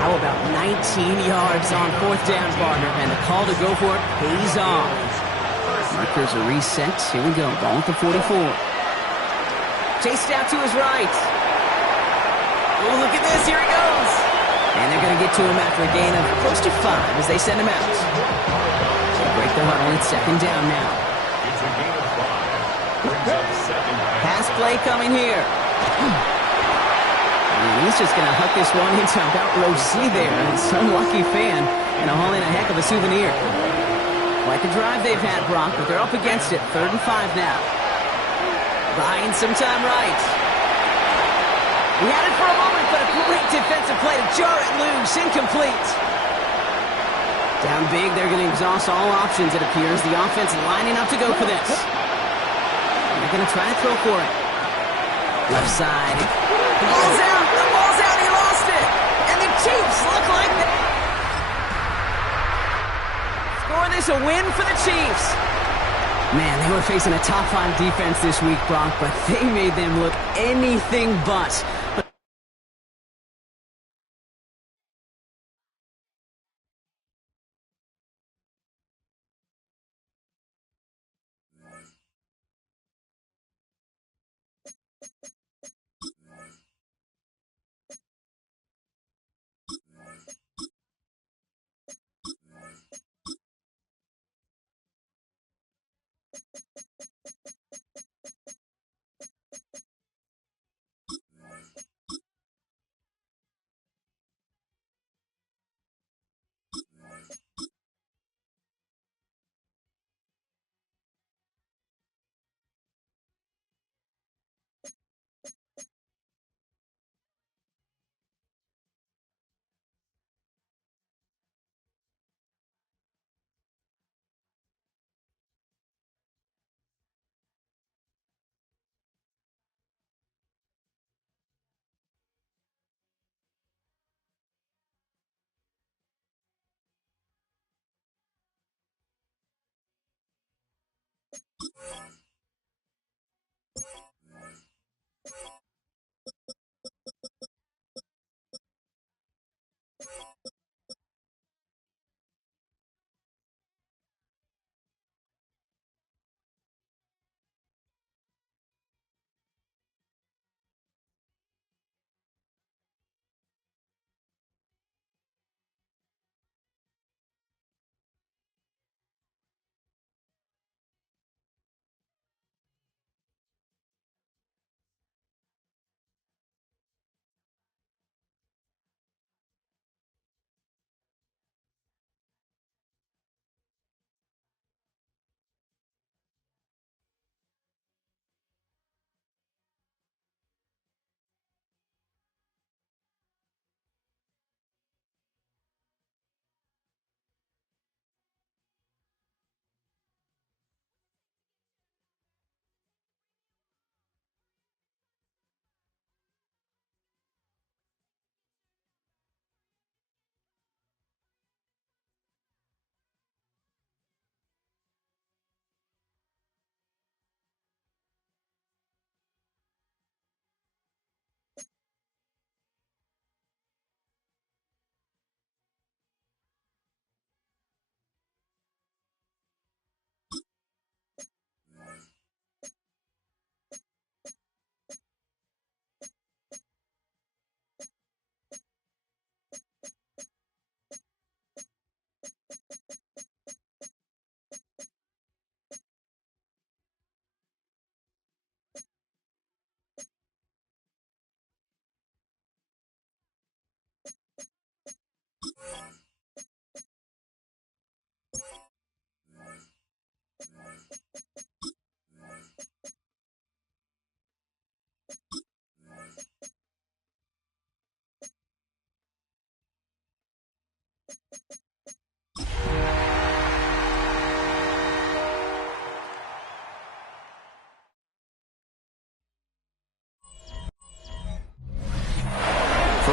How about 19 yards on 4th down, partner? And the call to go for it pays off. Markers are reset. Here we go. Ball at the 44. Chased out to his right. Oh, look at this. Here he goes. And they're going to get to him after a gain of close to 5 as they send him out. They break the huddle. It's 2nd down now. It's a gain of 5. Brings up 2nd down. Pass play coming here. And he's just going to huck this one into about row C there. And some lucky fan and haul in a heck of a souvenir. Quite the drive they've had, Brock, but they're up against it. 3rd and 5 now. Buying some time right. He had it for a moment, but a great defensive play to jar it loose. Incomplete. Down big, they're going to exhaust all options, it appears. The offense lining up to go for this. They're going to try to throw for it. Left side. The ball's out. The ball's out. He lost it. And the Chiefs look like they score this a win for the Chiefs. Man, they were facing a top-5 defense this week, Brock, but they made them look anything but.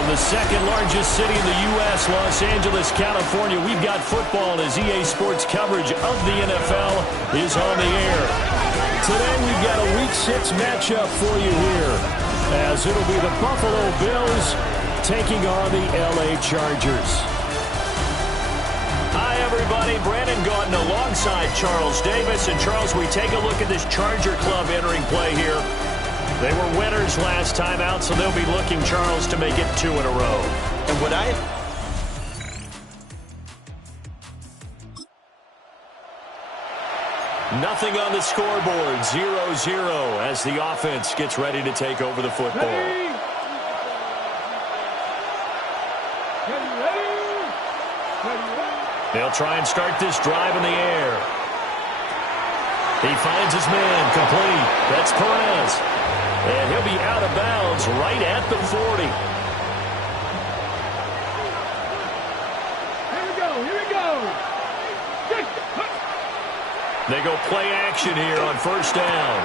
the second largest city in the U.S., Los Angeles, California, we've got football as EA Sports coverage of the NFL is on the air. Today we've got a Week 6 matchup for you here, as it'll be the Buffalo Bills taking on the L.A. Chargers. Hi, everybody. Brandon Gaudin alongside Charles Davis. And, Charles, we take a look at this Charger club entering play here. They were winners last time out, so they'll be looking, Charles, to make it 2 in a row. And what Nothing on the scoreboard, 0-0 as the offense gets ready to take over the football. They'll try and start this drive in the air. He finds his man, complete. That's Perez. And he'll be out of bounds right at the 40. Here we go. They go play action here on first down.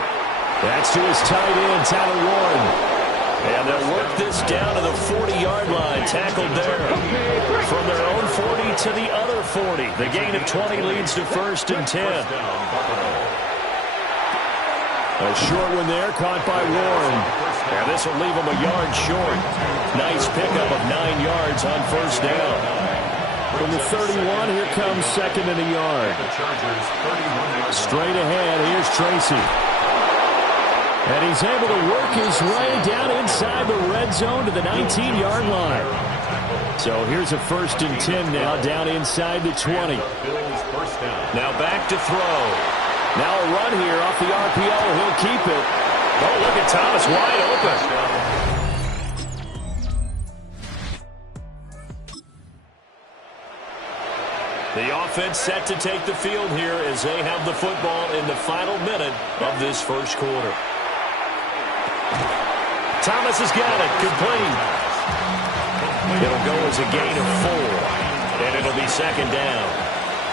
That's to his tight end, Tyler Warren. And they'll work this down to the 40-yard line, tackled there. From their own 40 to the other 40. The gain of 20 leads to 1st and 10. A short one there, caught by Warren. And this will leave him a yard short. Nice pickup of 9 yards on first down. From the 31, here comes 2nd and a yard. Straight ahead, here's Tracy. And he's able to work his way down inside the red zone to the 19-yard line. So here's a 1st and 10 now, down inside the 20. Now back to throw. Now a run here off the RPO. He'll keep it. Oh, look at Thomas wide open. The offense set to take the field here as they have the football in the final minute of this first quarter. Thomas has got it. Complete. It'll go as a gain of 4. And it'll be 2nd down.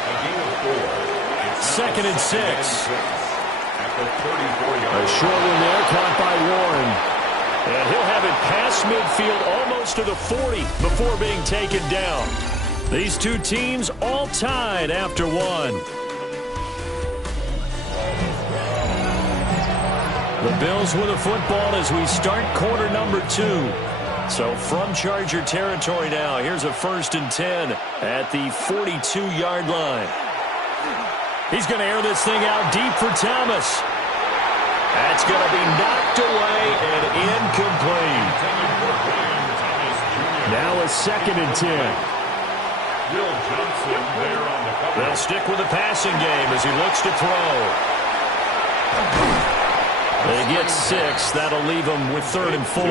A gain of 4. 2nd and 6. A short one there, caught by Warren. And he'll have it past midfield almost to the 40 before being taken down. These two teams all tied after 1. The Bills with the football as we start quarter number 2. So from Charger territory now, here's a 1st and 10 at the 42-yard line. He's going to air this thing out deep for Thomas. That's going to be knocked away and incomplete. Now a 2nd and 10. Will Johnson there on the cover. They'll stick with the passing game as he looks to throw. They get 6. That'll leave them with 3rd and 4.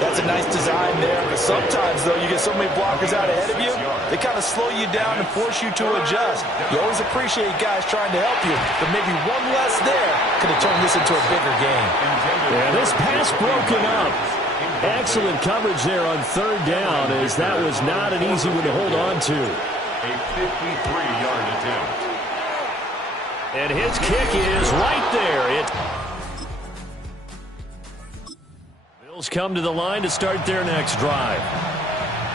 That's a nice design there, but sometimes, though, you get so many blockers out ahead of you, they kind of slow you down and force you to adjust. You always appreciate guys trying to help you, but maybe one less there could have turned this into a bigger game. Yeah, this pass broken up. Excellent coverage there on 3rd down, as that was not an easy one to hold on to. A 53-yard attempt. And his kick is right there. Bills come to the line to start their next drive.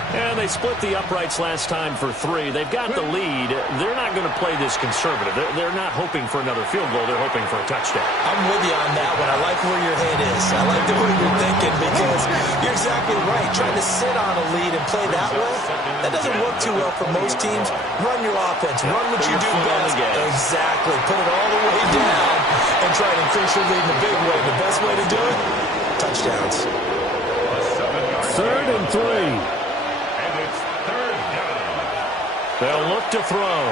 And they split the uprights last time for 3. They've got the lead. They're not going to play this conservative. They're not hoping for another field goal. They're hoping for a touchdown. I'm with you on that one. I like where your head is. I like the way you're thinking because you're exactly right. Trying to sit on a lead and play that way, that doesn't work too well for most teams. Run your offense. Run what you do best. Exactly. Put it all the way down and try to increase your lead in a big way. The best way to do it? Touchdowns. 3rd and 3. They'll look to throw.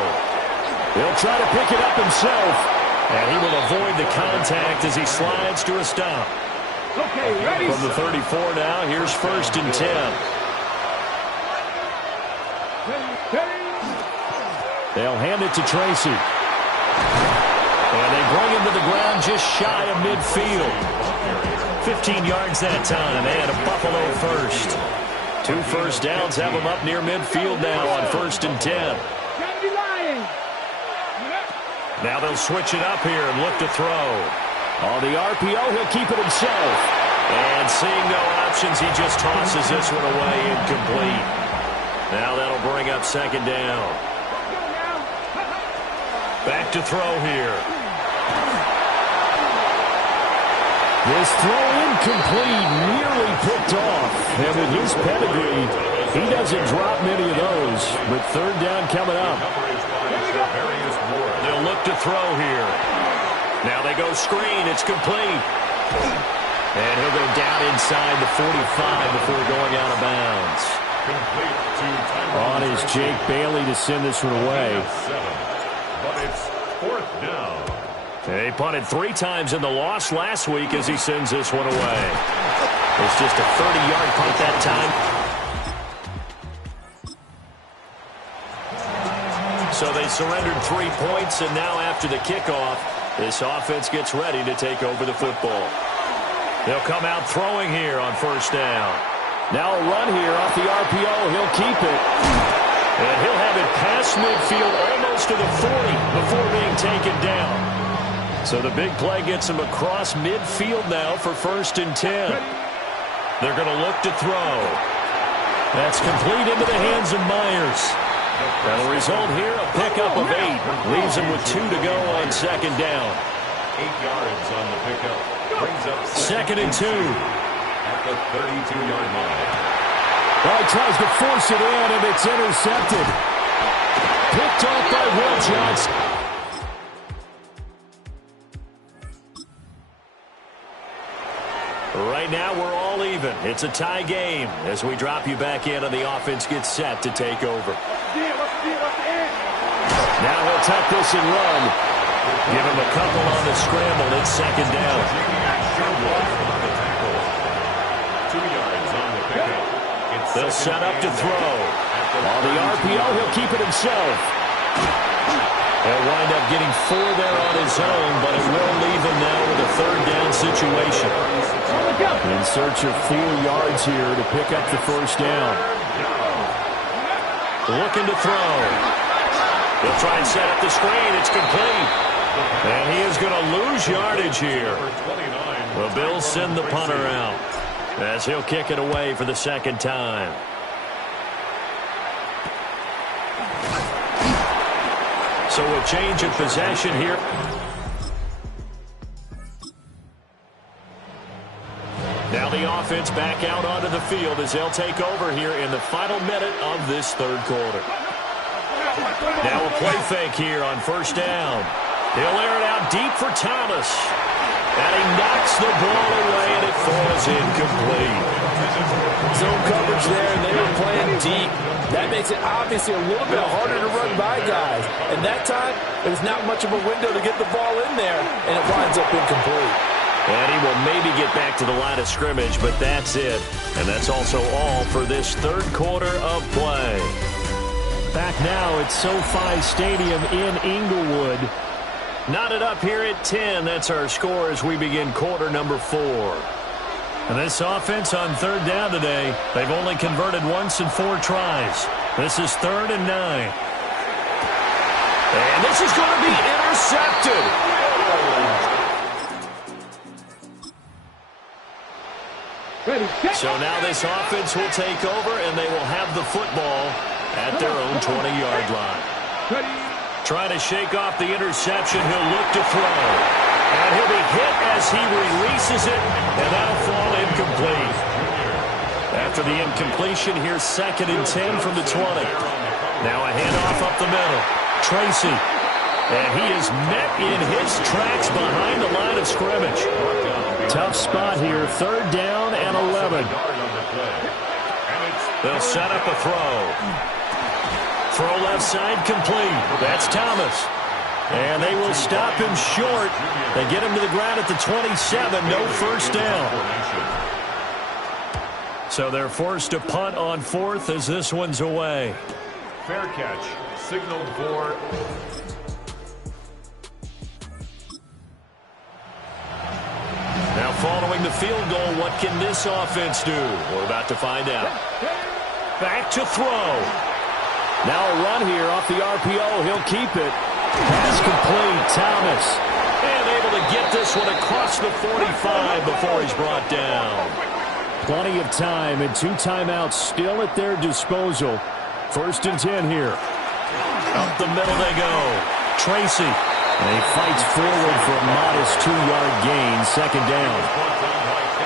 He'll try to pick it up himself. And he will avoid the contact as he slides to a stop. Okay, ready. From the 34 now, here's 1st and 10. They'll hand it to Tracy. And they bring him to the ground just shy of midfield. 15 yards that time, and a Buffalo first. 2 first downs have them up near midfield now on 1st and 10. Now they'll switch it up here and look to throw. On the RPO, he'll keep it himself. And seeing no options, he just tosses this one away, incomplete. Now that'll bring up second down. Back to throw here. This throw incomplete, nearly picked off. And with his pedigree, he doesn't drop many of those. But third down coming up. They'll look to throw here. Now they go screen. It's complete. And he'll go down inside the 45 before going out of bounds. On is Jake Bailey to send this one away. But it's fourth down. They punted 3 times in the loss last week as he sends this one away. It's just a 30-yard punt that time. So they surrendered 3 points, and now after the kickoff, this offense gets ready to take over the football. They'll come out throwing here on first down. Now a run here off the RPO. He'll keep it. And he'll have it past midfield almost to the 40 before being taken down. So the big play gets him across midfield now for 1st and 10. They're going to look to throw. That's complete into the hands of Myers. That'll result here, a pickup of 8. Leaves him with 2 to go on second down. 8 yards on the pickup. Brings up 2nd and 2. At the 32-yard line. Well, he tries to force it in, and it's intercepted. Picked off by Will Johnson. Right now, we're all even. It's a tie game as we drop you back in and the offense gets set to take over. Now he'll tuck this and run. Give him a couple on the scramble. It's second down. 2 yards on the pickup. They'll set up to throw. On the RPO, he'll keep it himself. He'll wind up getting 4 there on his own, but it will leave him now with a third down situation. In search of 4 yards here to pick up the first down. Looking to throw. He'll try and set up the screen. It's complete. And he is going to lose yardage here. The Bills send the punter out as he'll kick it away for the second time. So a change of possession here. Now the offense back out onto the field as they'll take over here in the final minute of this third quarter. Now a play fake here on first down. He'll air it out deep for Thomas. And he knocks the ball away, and it falls incomplete. Zone coverage there, and they were playing deep. That makes it obviously a little bit harder to run by guys. And that time, there's not much of a window to get the ball in there, and it winds up incomplete. And he will maybe get back to the line of scrimmage, but that's it. And that's also all for this third quarter of play. Back now at SoFi Stadium in Inglewood. Knotted up here at 10. That's our score as we begin quarter number 4. And this offense on third down today, they've only converted once in 4 tries. This is 3rd and 9. And this is going to be intercepted. So now this offense will take over, and they will have the football at their own 20-yard line. Trying to shake off the interception, he'll look to throw. And he'll be hit as he releases it, and that'll fall incomplete. After the incompletion, here's 2nd and 10 from the 20. Now a handoff up the middle. Tracy. And he is met in his tracks behind the line of scrimmage. Tough spot here. 3rd down and 11. They'll set up a throw. Throw left side complete. That's Thomas. And they will stop him short. They get him to the ground at the 27. No first down. So they're forced to punt on 4th as this one's away. Fair catch. Signaled for. Now following the field goal, what can this offense do? We're about to find out. Back to throw. Now a run here off the RPO. He'll keep it. Pass complete. Thomas. And able to get this one across the 45 before he's brought down. Plenty of time and 2 timeouts still at their disposal. 1st and 10 here. Up the middle they go. Tracy. And he fights forward for a modest 2-yard gain. 2nd down.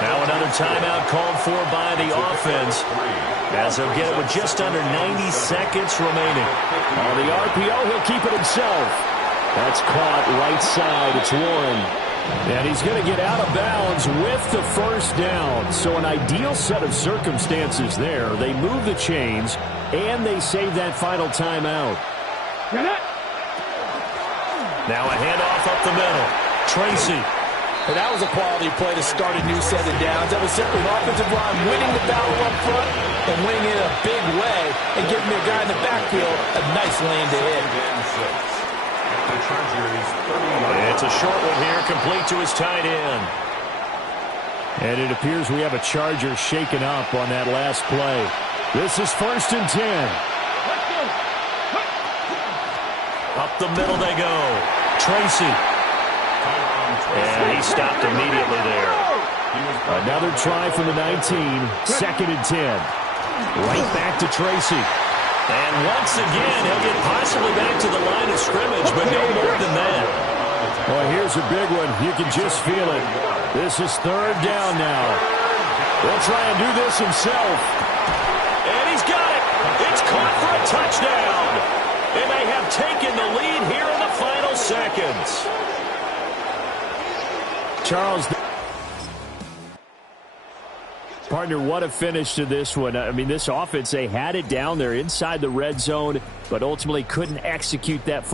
Now another timeout called for by the offense, as he'll get it with just under 90 seconds remaining. On the RPO, he'll keep it himself. That's caught right side. It's Warren. And he's going to get out of bounds with the 1st down. So an ideal set of circumstances there. They move the chains, and they save that final timeout. Now a handoff up the middle. Tracy. And that was a quality play to start a new set of downs. That was simply an offensive line winning the battle up front and winning it in a big way and giving the guy in the backfield a nice lane to hit. It's a short one here, complete to his tight end. And it appears we have a Charger shaken up on that last play. This is 1st and 10. Up the middle they go. Tracy. And he stopped immediately there. Another try from the 19. 2nd and 10. Right back to Tracy. And once again, he'll get possibly back to the line of scrimmage, but no more than that. Well, here's a big one. You can just feel it. This is 3rd down now. He'll try and do this himself. And he's got it. It's caught for a touchdown. And they have taken the lead here in the final seconds. Charles. Partner, what a finish to this one. I mean, this offense, they had it down there inside the red zone, but ultimately couldn't execute that.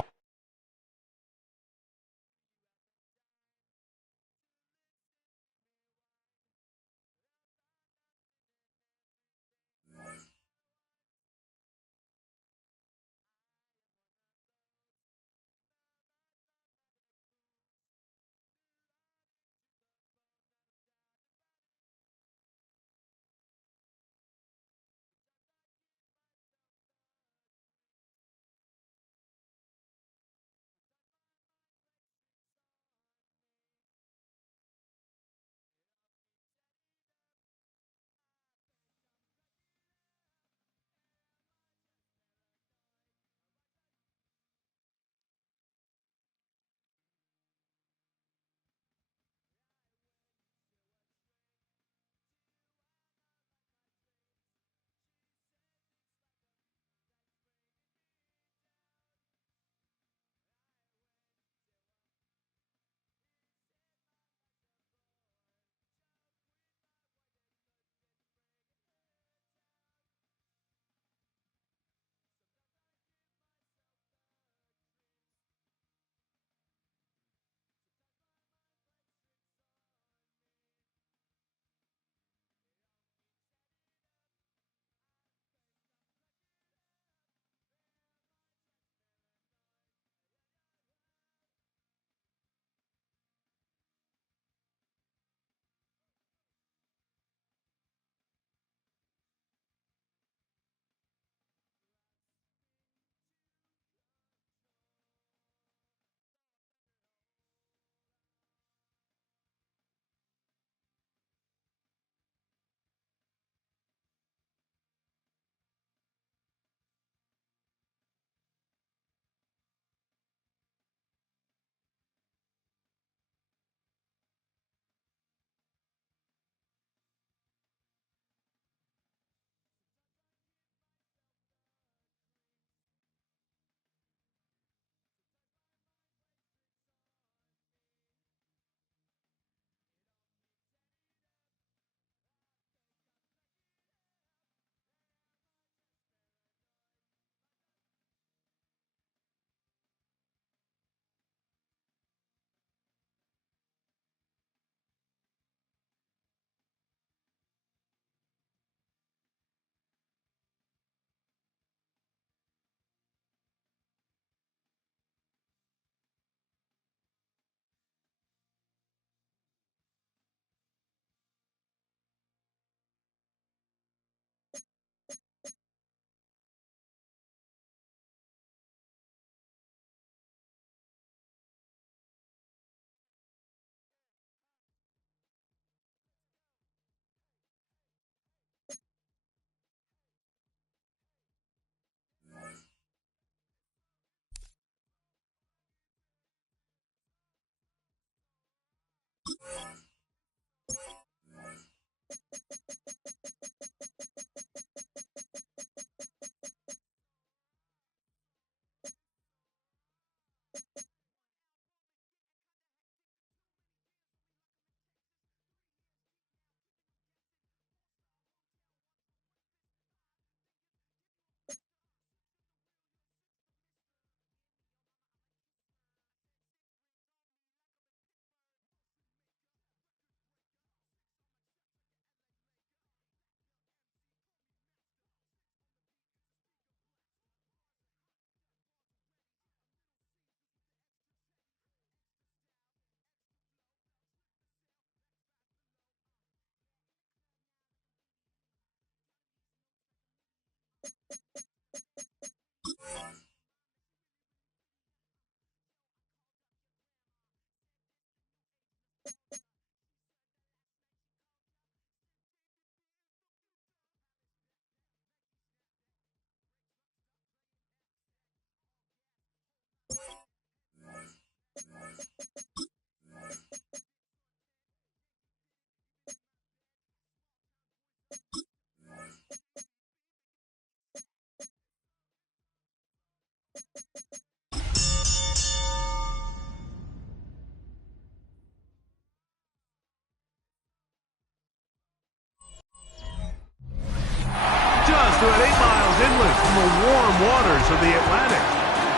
Just about 8 miles inland from the warm waters of the Atlantic.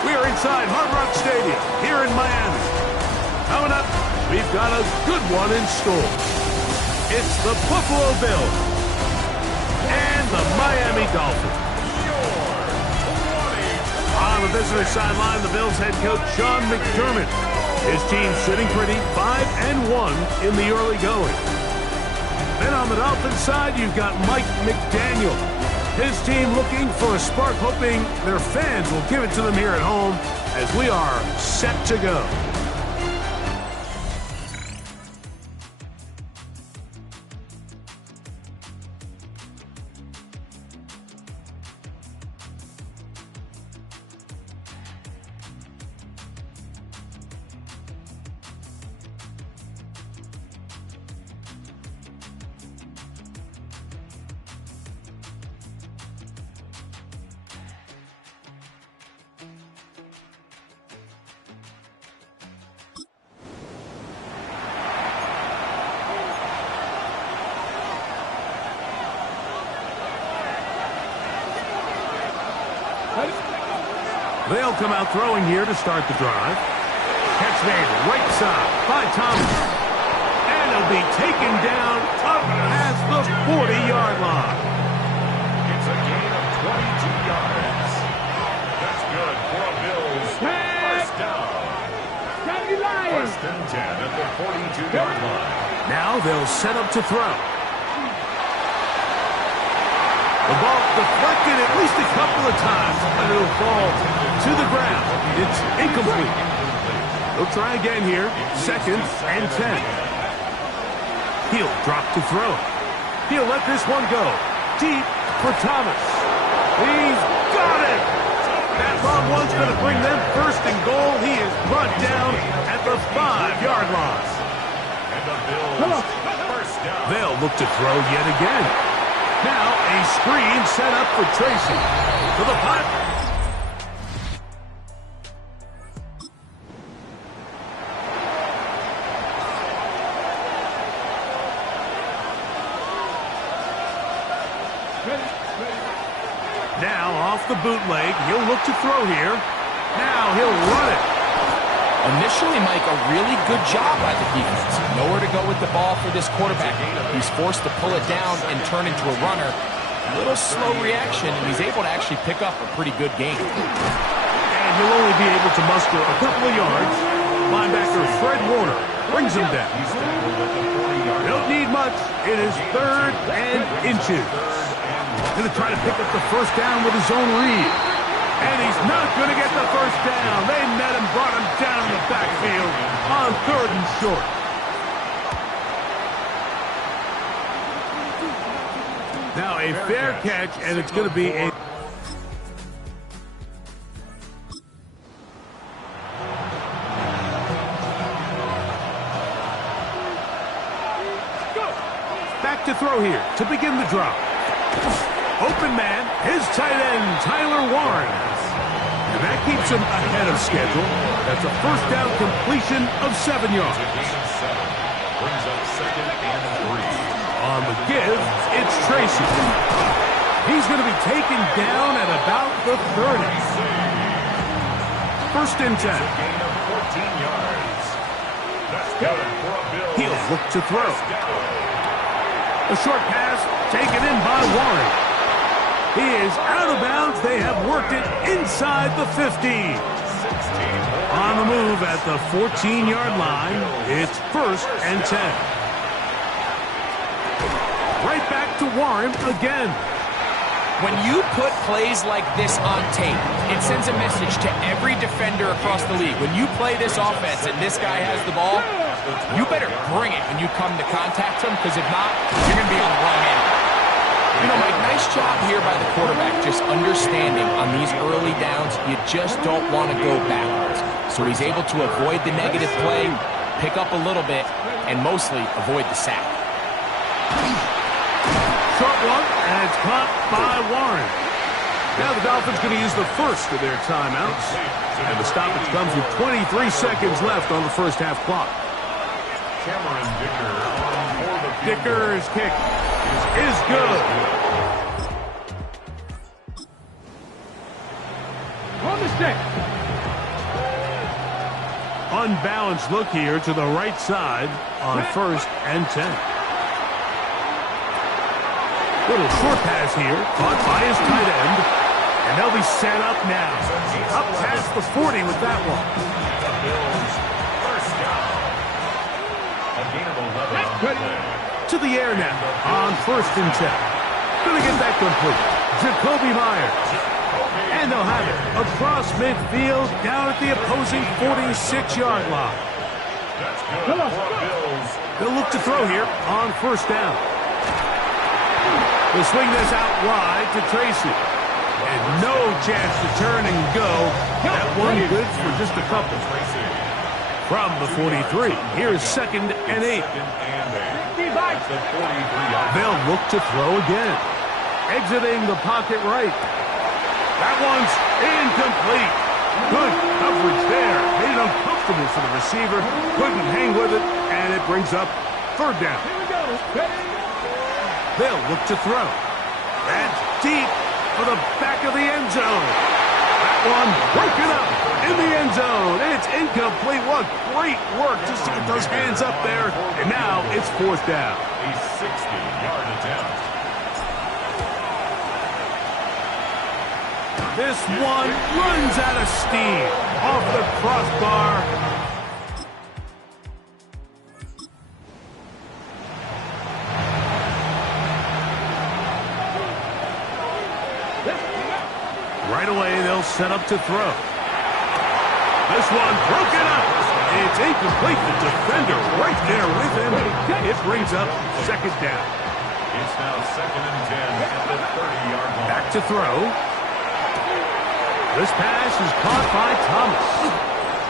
We are inside Hard Rock Stadium here in Miami. Coming up, we've got a good one in store. It's the Buffalo Bills and the Miami Dolphins. On the visitor sideline, the Bills head coach Sean McDermott. His team sitting pretty, 5-1 in the early going. Then on the Dolphins side, you've got Mike McDaniel. His team looking for a spark, hoping their fans will give it to them here at home as we are set to go. They'll come out throwing here to start the drive. Catch made right side by Thomas. And he'll be taken down up past the 40-yard line. It's a gain of 22 yards. That's good for a Bills first down. First and 10 at the 42-yard line. Now they'll set up to throw. The ball deflected at least a couple of times, but it'll fall to the ground. It's incomplete. They'll try again here. 2nd and 10. He'll drop to throw. He'll let this one go. Deep for Thomas. He's got it. That long one's going to bring them first and goal. He is brought down at the 5-yard line. And the Bills first down. They'll look to throw yet again. Now a screen set up for Tracy. To the punt. Now off the bootleg, he'll look to throw here. Now he'll run it. Initially, Mike, a really good job by the defense. Nowhere to go with the ball for this quarterback. He's forced to pull it down and turn into a runner. A little slow reaction, and he's able to actually pick up a pretty good game. And he'll only be able to muster a couple of yards. Linebacker Fred Warner brings him down. Don't need much. It is 3rd and inches. Going to try to pick up the first down with his own read. And he's not going to get the first down. They met him, brought him down in the backfield on 3rd and short. Now a fair catch, and it's going to be a... Back to throw here to begin the drop. Open man, his tight end, Tyler Warren. And that keeps him ahead of schedule. That's a first down completion of 7 yards. Brings up 2nd and 3. On the give, it's Tracy. He's going to be taken down at about the 30. First and 10. Gain of 14 yards. That's good for a Bills. He'll look to throw. A short pass taken in by Warren. He is out of bounds. They have worked it inside the 50. On the move at the 14-yard line, it's 1st and 10. Right back to Warren again. When you put plays like this on tape, it sends a message to every defender across the league. When you play this offense and this guy has the ball, you better bring it when you come to contact him, because if not, you're going to be on the wrong end. You know, Mike, nice job here by the quarterback, just understanding on these early downs, you just don't want to go backwards. So he's able to avoid the negative play, pick up a little bit, and mostly avoid the sack. Short one, and it's caught by Warren. Now the Dolphins going to use the first of their timeouts. And the stoppage comes with 23 seconds left on the first half clock. Cameron Dicker for the Dicker's kick is good. On the stick. Unbalanced look here to the right side on 1st and 10. Little short pass here, caught by his tight end, and they'll be set up now. Up past the 40 with that one. The Bills first down. A gain of 11 on the play. To the air now on 1st and 10. Gonna get that complete. Jacoby Myers. And they'll have it across midfield down at the opposing 46-yard line. That's good for Bills. They'll look to throw here on 1st down. They'll swing this out wide to Tracy. And no chance to turn and go. That one good for just a couple. From the 43, here's 2nd and 8. They'll look to throw again. Exiting the pocket right. That one's incomplete. Good coverage there. Made it uncomfortable for the receiver. Couldn't hang with it, and it brings up 3rd down. They'll look to throw. That's deep for the back of the end zone. That one broken up in the end zone. It's incomplete. What great work just to get those hands up there. And now it's 4th down. A 60-yard attempt. This one runs out of steam off the crossbar. Right away, they'll set up to throw. This one broken up. It's incomplete. The defender right there with him. It brings up 2nd down. It's now 2nd and 10 at the 30-yard line. Back to throw. This pass is caught by Thomas.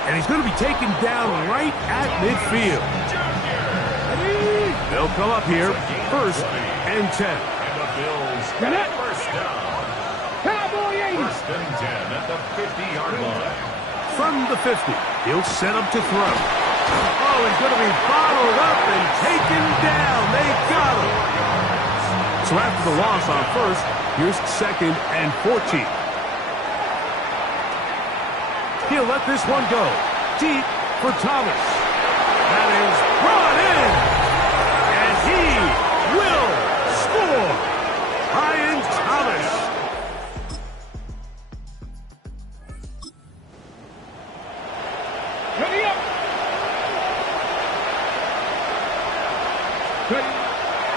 And he's going to be taken down right at midfield. They'll come up here 1st and 10. And the Bills first down. 1st and 10 at the 50-yard line. From the 50, he'll set up to throw. Oh, he's going to be bottled up and taken down. They got him. So after the loss on 1st, here's 2nd and 14. He'll let this one go. Deep for Thomas. That is brought in. And he will score. Ryan Thomas.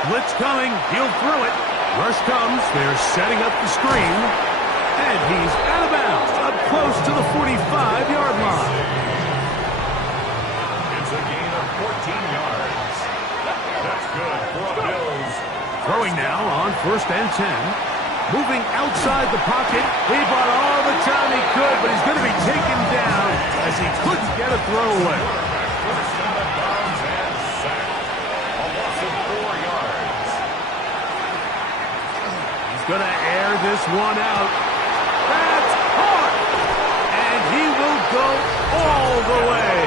Blitz coming. He'll throw it. Rush comes. They're setting up the screen. And he's out of bounds. Up close to the 45-yard line. It's a gain of 14 yards. That's good for the Bills. Throwing now on 1st and 10. Moving outside the pocket. He bought all the time he could, but he's going to be taken down as he couldn't get a throwaway. First out of bounds and sacked. A loss of 4 yards. He's going to air this one out. That's hard. And he will go all the way.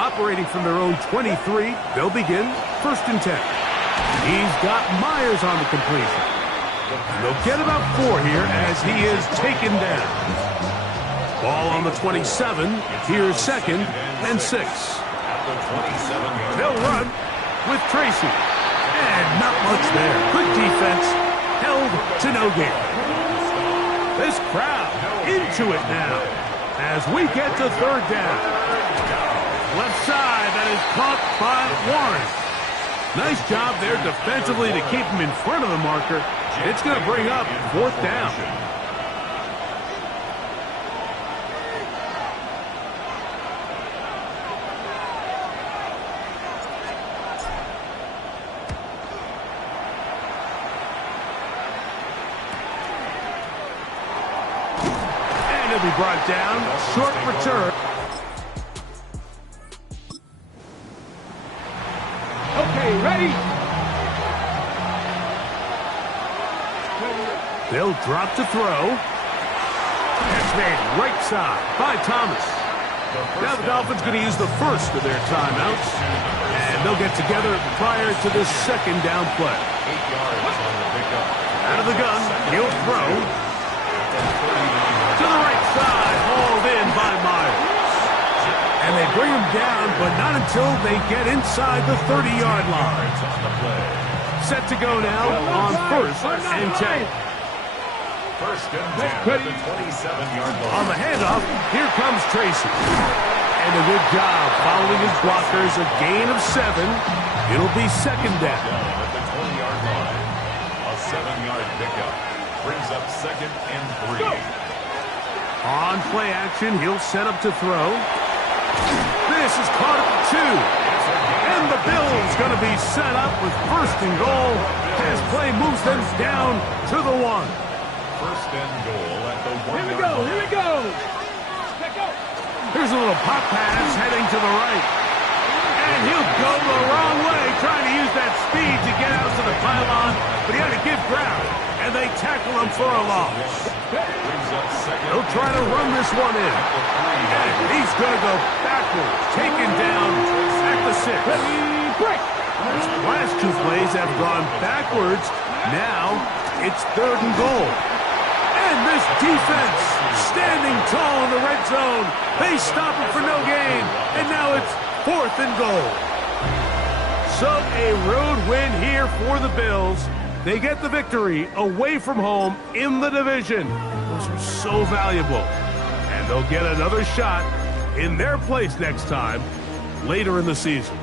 Operating from their own 23, they'll begin 1st and 10. He's got Myers on the completion. They'll get about 4 here as he is taken down. Ball on the 27. Here's 2nd and 6. They'll run with Tracy. And not much there. Good defense. Held to no gain. This crowd into it now as we get to 3rd down. Left side, that is caught by Warren. Nice job there defensively to keep him in front of the marker. It's going to bring up 4th down. And he'll be brought down. Short return. Okay, ready? They'll drop to throw. Catch made right side by Thomas. Now the Dolphins going to use the first of their timeouts. And they'll get together prior to this 2nd down play. 8 yards on the pickup. Out of the gun, he'll throw. To the right side, hauled in by Myers. And they bring him down, but not until they get inside the 30-yard line. Set to go now on 1st and 10. 1st and 10 at the 27-yard line. On the handoff, here comes Tracy. And a good job following his blockers, a gain of 7. It'll be 2nd down. At the 20-yard line, a 7-yard pickup brings up 2nd and 3. On play action, he'll set up to throw. This is caught at 2. And the Bills going to be set up with 1st and goal as play moves them down to the 1. 1st and goal at the 1-yard line. Here we go. Here's a little pop pass heading to the right. And he'll go the wrong way, trying to use that speed to get out to the pylon, but he had to give ground, and they tackle him for a loss. He'll try to run this one in. And he's going to go backwards, taken down at the 6. His last 2 plays have gone backwards. Now it's 3rd and goal. And this defense standing tall in the red zone. They stop it for no gain. And now it's 4th and goal. So a road win here for the Bills. They get the victory away from home in the division. Those are so valuable. And they'll get another shot in their place next time later in the season.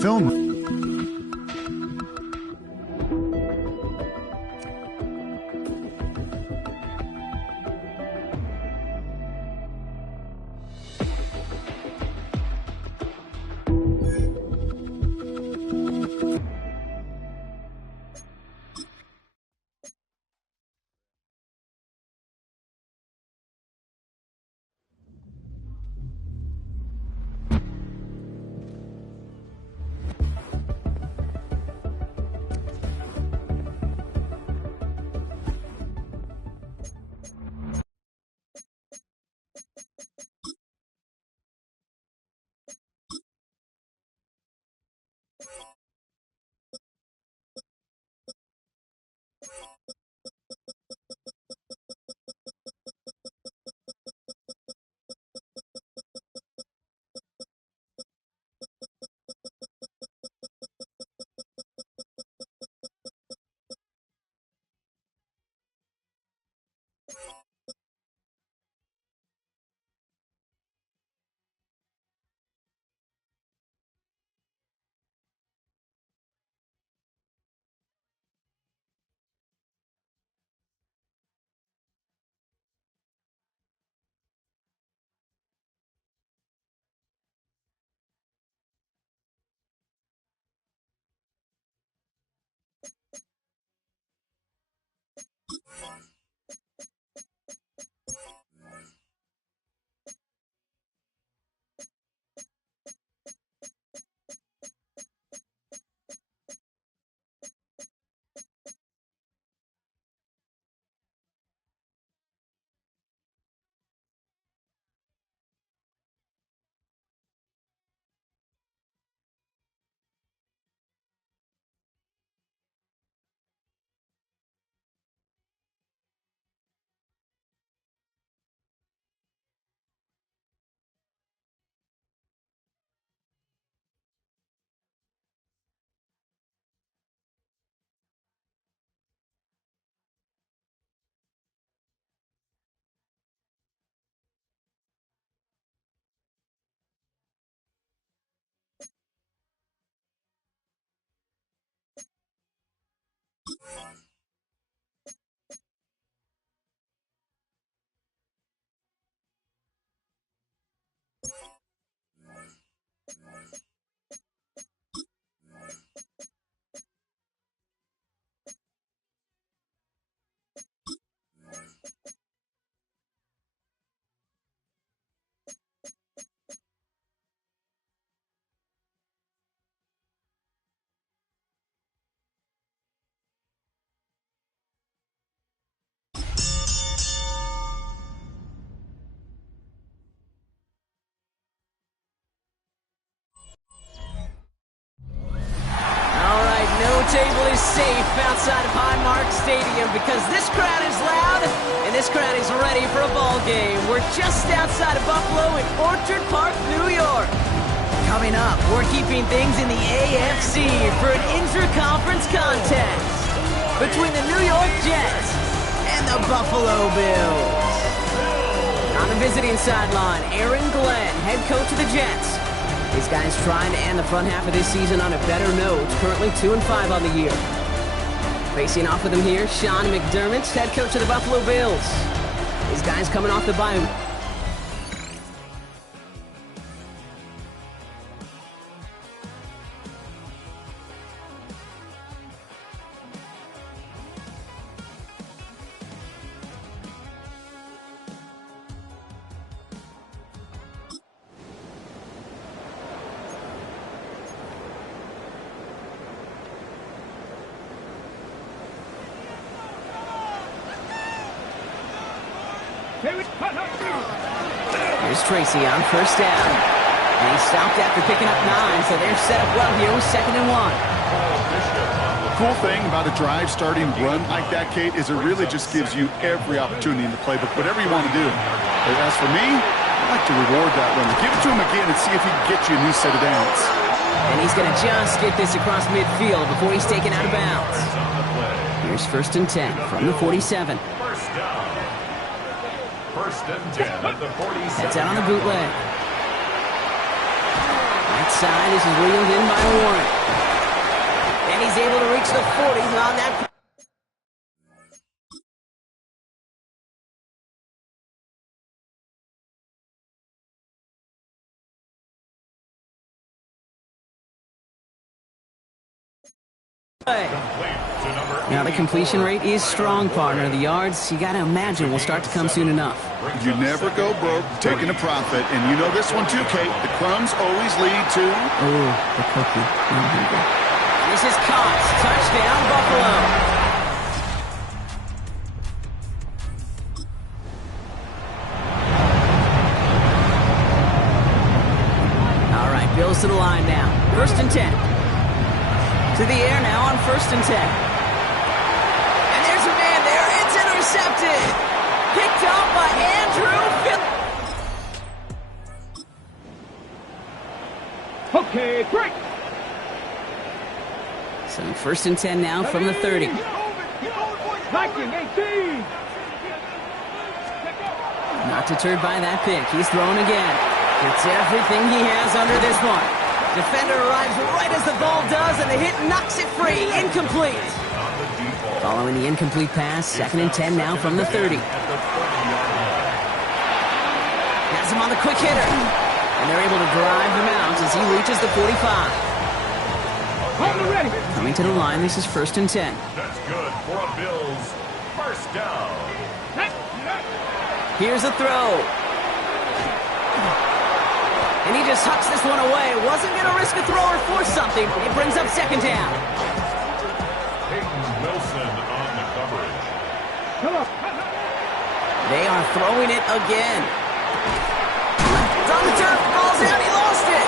Film. Table is safe outside of Highmark Stadium because this crowd is loud and this crowd is ready for a ball game. We're just outside of Buffalo in Orchard Park, New York. Coming up, we're keeping things in the AFC for an intra-conference contest between the New York Jets and the Buffalo Bills. On the visiting sideline, Aaron Glenn, head coach of the Jets. These guys trying to end the front half of this season on a better note. Currently 2-5 on the year. Facing off with him here, Sean McDermott, head coach of the Buffalo Bills. These guys coming off the bye. Here's Tracy on first down. And he stopped after picking up 9, so they're set up well here with 2nd and 1. Bishop on the cool thing about a drive starting run like that, Kate, is it really just gives you every opportunity in the playbook, whatever you want to do. But as for me, I like to reward that runner. Give it to him again and see if he can get you a new set of downs. And he's going to just get this across midfield before he's taken out of bounds. Here's 1st and 10 from the 47. First down. 1st and 10 at the 47. That's out on the bootleg. Right side, this is reeled in by Warren. And he's able to reach the 40 on that. Now the completion rate is strong, partner. The yards, you got to imagine, will start to come soon enough. You never go broke taking a profit, and you know this one too, Kate. The crumbs always lead to... Oh, the cookie. This is caught. Touchdown, Buffalo. All right, Bills to the line now. 1st and 10. To the air now on 1st and 10. And there's a man there. It's intercepted. Picked up by Andrew Phil. Okay, break. So 1st and 10 now from the 30. Viking 18. Not deterred by that pick. He's throwing again. Gets everything he has under this one. Defender arrives right as the ball does, and the hit knocks it free. Incomplete. Following the incomplete pass, 2nd and 10 now from the 30. Has him on the quick hitter. And they're able to drive him out as he reaches the 45. Coming to the line, this is 1st and 10. That's good for a Bills. 1st down. Here's a throw. And he just hucks this one away. Wasn't going to risk a throw or force something. It brings up 2nd down. Peyton Wilson on the coverage. They are throwing it again. It's on the turf. Ball's out. He lost it.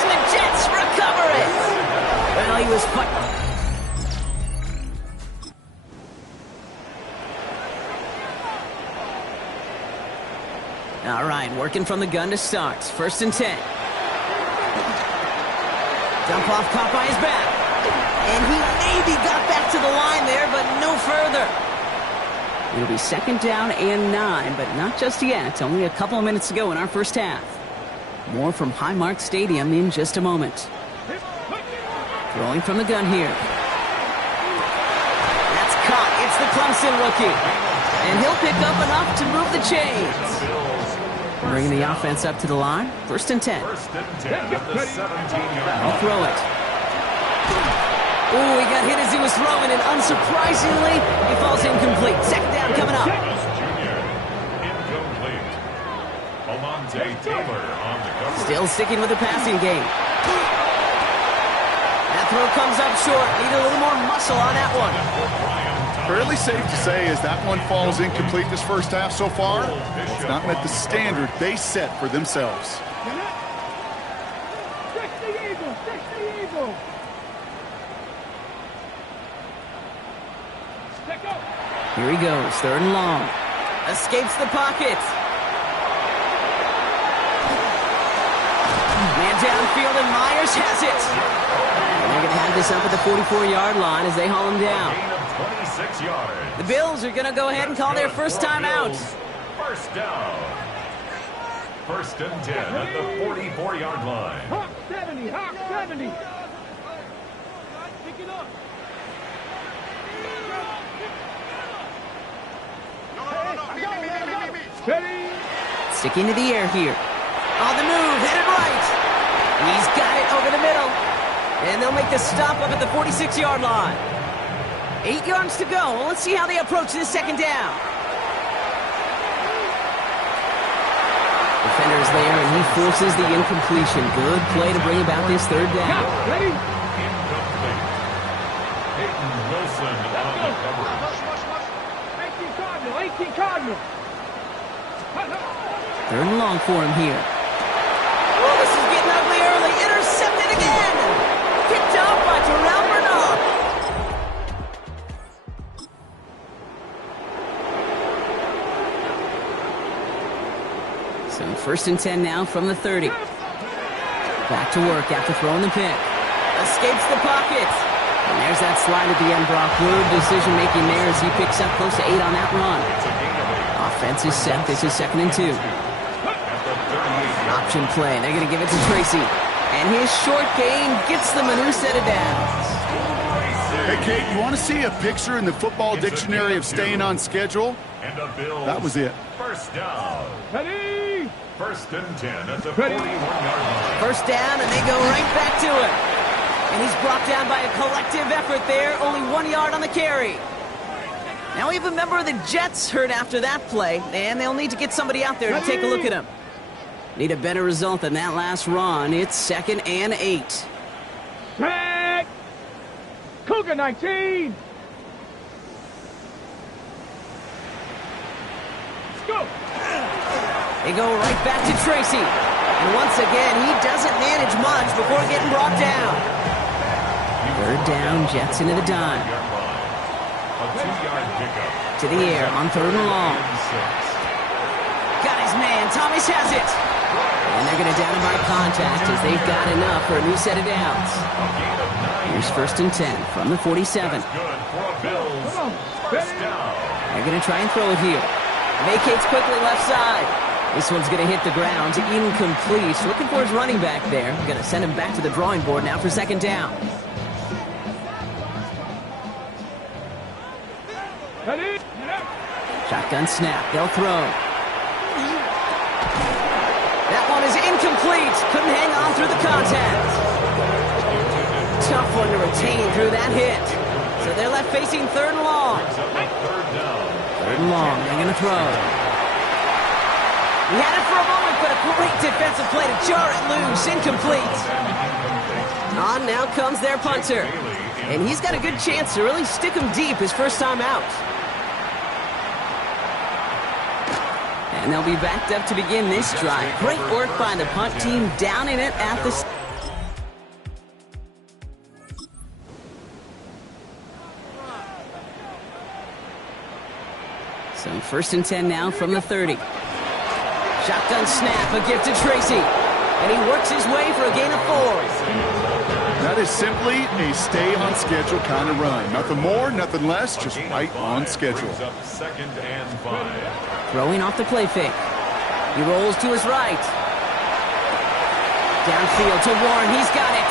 And the Jets recover it. Well, he was fighting. All right, working from the gun to start. 1st and 10. Dump off caught by his back. And he maybe got back to the line there, but no further. It'll be 2nd down and 9, but not just yet. Only a couple of minutes to go in our first half. More from Highmark Stadium in just a moment. Throwing from the gun here. That's caught. It's the Clemson rookie. And he'll pick up enough to move the chains. Bringing the offense up to the line. 1st and 10. 1st and 10 at the 17-yard I'll throw it. Ooh, he got hit as he was throwing, and unsurprisingly, he falls incomplete. 2nd down coming up. Incomplete. Almonte Taylor on the cover. Still sticking with the passing game. That throw comes up short. Need a little more muscle on that one. Fairly safe to say as that one falls incomplete this first half so far, it's not met the standard they set for themselves. Here he goes, 3rd and long. Escapes the pocket. Man downfield, and Myers has it. And they're going to have this up at the 44-yard line as they haul him down. 26 yards. The Bills are going to go ahead and call their first time out. 1st down. 1st and 10 at the 44-yard line. Hawk 70, Hawk 70. Pick it up. Steady. Sticking to the air here. On the move, headed right. He's got it over the middle. And they'll make the stop up at the 46-yard line. 8 yards to go. Well, let's see how they approach this 2nd down. Defender's there, and he forces the incompletion. Good play to bring about this 3rd down. Ready? Incomplete. Peyton Wilson on the coverage. 18 Cardinal. 3rd and long for him here. Oh, this is getting ugly early. Intercepted again. Picked up by Terrell Bernard. first and 10 now from the 30. Back to work after throwing the pick. Escapes the pocket. And there's that slide at the end, Brock. Good decision-making there as he picks up close to 8 on that run. Offense is set. This is 2nd and 2. Option play. They're going to give it to Tracy. And his short gain gets them a new set of downs. Hey, Kate, you want to see a picture in the football dictionary of staying on schedule? That was it. First down. Ready? First and 10 at the 41-yard line. First down, and they go right back to him. And he's brought down by a collective effort there. Only 1 yard on the carry. Now we have a member of the Jets hurt after that play, and they'll need to get somebody out there to take a look at him. Need a better result than that last run. It's 2nd and 8. Back. Cougar 19. Let's go. They go right back to Tracy. And once again, he doesn't manage much before getting brought down. 3rd down, Jets into the dime. A 2-yard pickup. To the air on 3rd and long. Got his man. Thomas has it. And they're going to down him by contact as they've got enough for a new set of downs. Here's 1st and 10 from the 47. Good for a Bills. First down. They're going to try and throw it here. Vacates quickly left side. This one's going to hit the ground. Incomplete. Looking for his running back there. Going to send him back to the drawing board now for 2nd down. Ready? Shotgun snap. They'll throw. That one is incomplete. Couldn't hang on through the contact. Tough one to retain through that hit. So they're left facing 3rd and long. 3rd and long. They're going to throw. He had it for a moment, but a great defensive play to jar it loose. Incomplete. On now comes their punter. And he's got a good chance to really stick him deep his first time out. And they'll be backed up to begin this drive. Great work by the punt team down in it at the... So 1st and 10 now from the 30. Shotgun snap, a gift to Tracy. And he works his way for a gain of 4. That is simply a stay-on-schedule kind of run. Nothing more, nothing less, just right on schedule. Up 2nd and 5. Throwing off the play fake. He rolls to his right. Downfield to Warren. He's got it.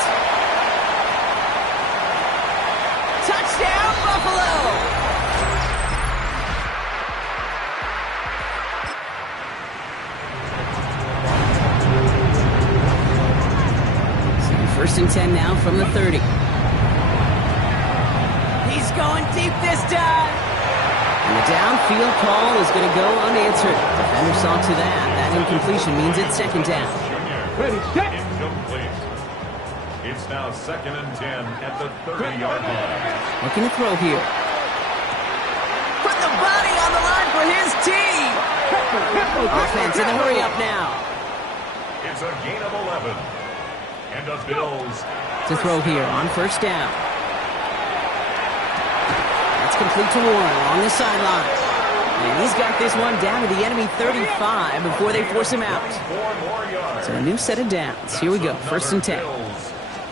Touchdown, Buffalo! So 1st and 10 now from the 30. He's going deep this time. And the downfield call is going to go unanswered. Defender saw to that. That incompletion means it's 2nd down. Ready, set. Incomplete. It's now 2nd and 10 at the 30-yard line. Looking to throw here. Put the body on the line for his team. Offense in the hurry up now. It's a gain of 11. And the Bills. To throw here on 1st down. Complete to Warren along the sideline. And he's got this one down to the enemy 35 before they force him out. 4 more yards. So a new set of downs. Here we go. 1st and 10.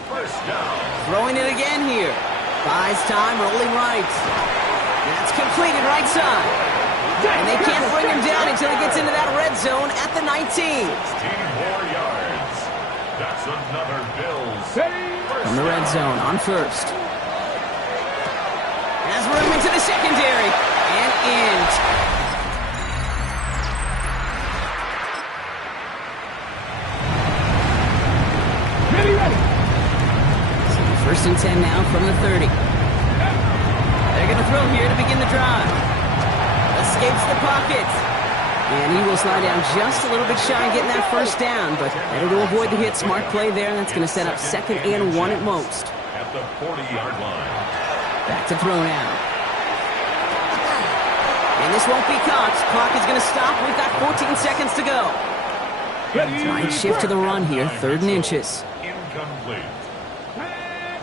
First down. Throwing it again here. Buys time, rolling right. That's completed right side. And they can't bring him down until he gets into that red zone at the 19. 16 more yards. That's another Bills. From the red zone on 1st. Has room into the secondary. And in. Ready. So 1st and 10 now from the 30. They're going to throw here to begin the drive. Escapes the pocket. And he will slide down just a little bit shy of getting that 1st down. But better to avoid the hit. Smart play there. That's going to set up 2nd and 1 at most. At the 40-yard line. Back to throw now. And this won't be caught. Clock is going to stop. We've got 14 seconds to go. Trying shift to the run here. 3rd and inches. Incomplete.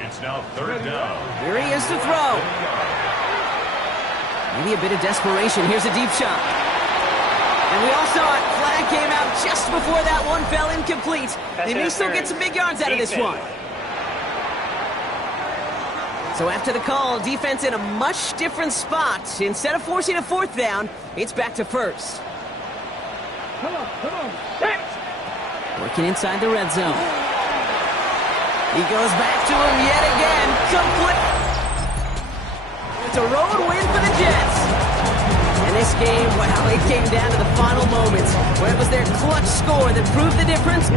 It's now 3rd down. Here he is to throw. Maybe a bit of desperation. Here's a deep shot. And we all saw it. Flag came out just before that one fell incomplete. They may still get some big yards out of this one. So after the call, defense in a much different spot. Instead of forcing a fourth down, it's back to first. Come on. Set. Working inside the red zone. He goes back to him yet again. Complete. It's a road win for the Jets. And this game, wow, it came down to the final moments, where it was their clutch score that proved the difference.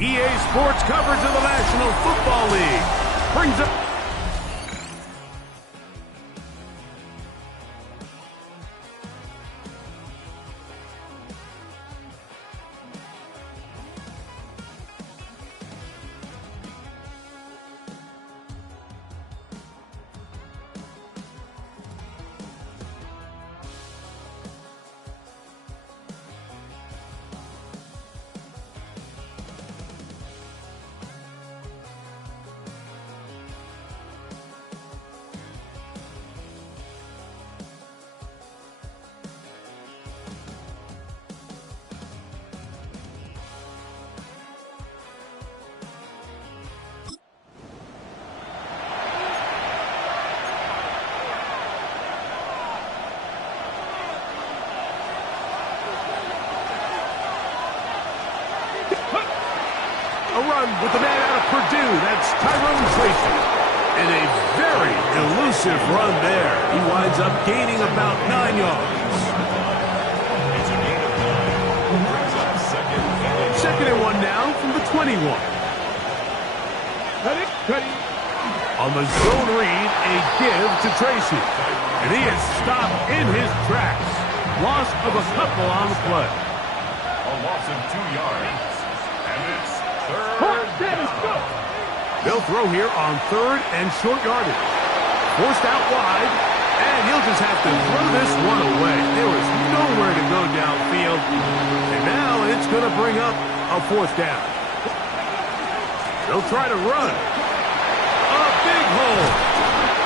EA Sports coverage of the National Football League brings up. A run with the man out of Purdue. That's Tracy. And a very elusive run there. He winds up gaining about 9 yards. Second and 1 now from the 21. On the zone read, a give to Tracy. And he is stopped in his tracks. Loss of a couple on the play. A loss of 2 yards. And it's third down. They'll throw here on third and short yardage. Forced out wide, and he'll just have to throw this one away. There was nowhere to go downfield, and now it's going to bring up a fourth down. They'll try to run. A big hole,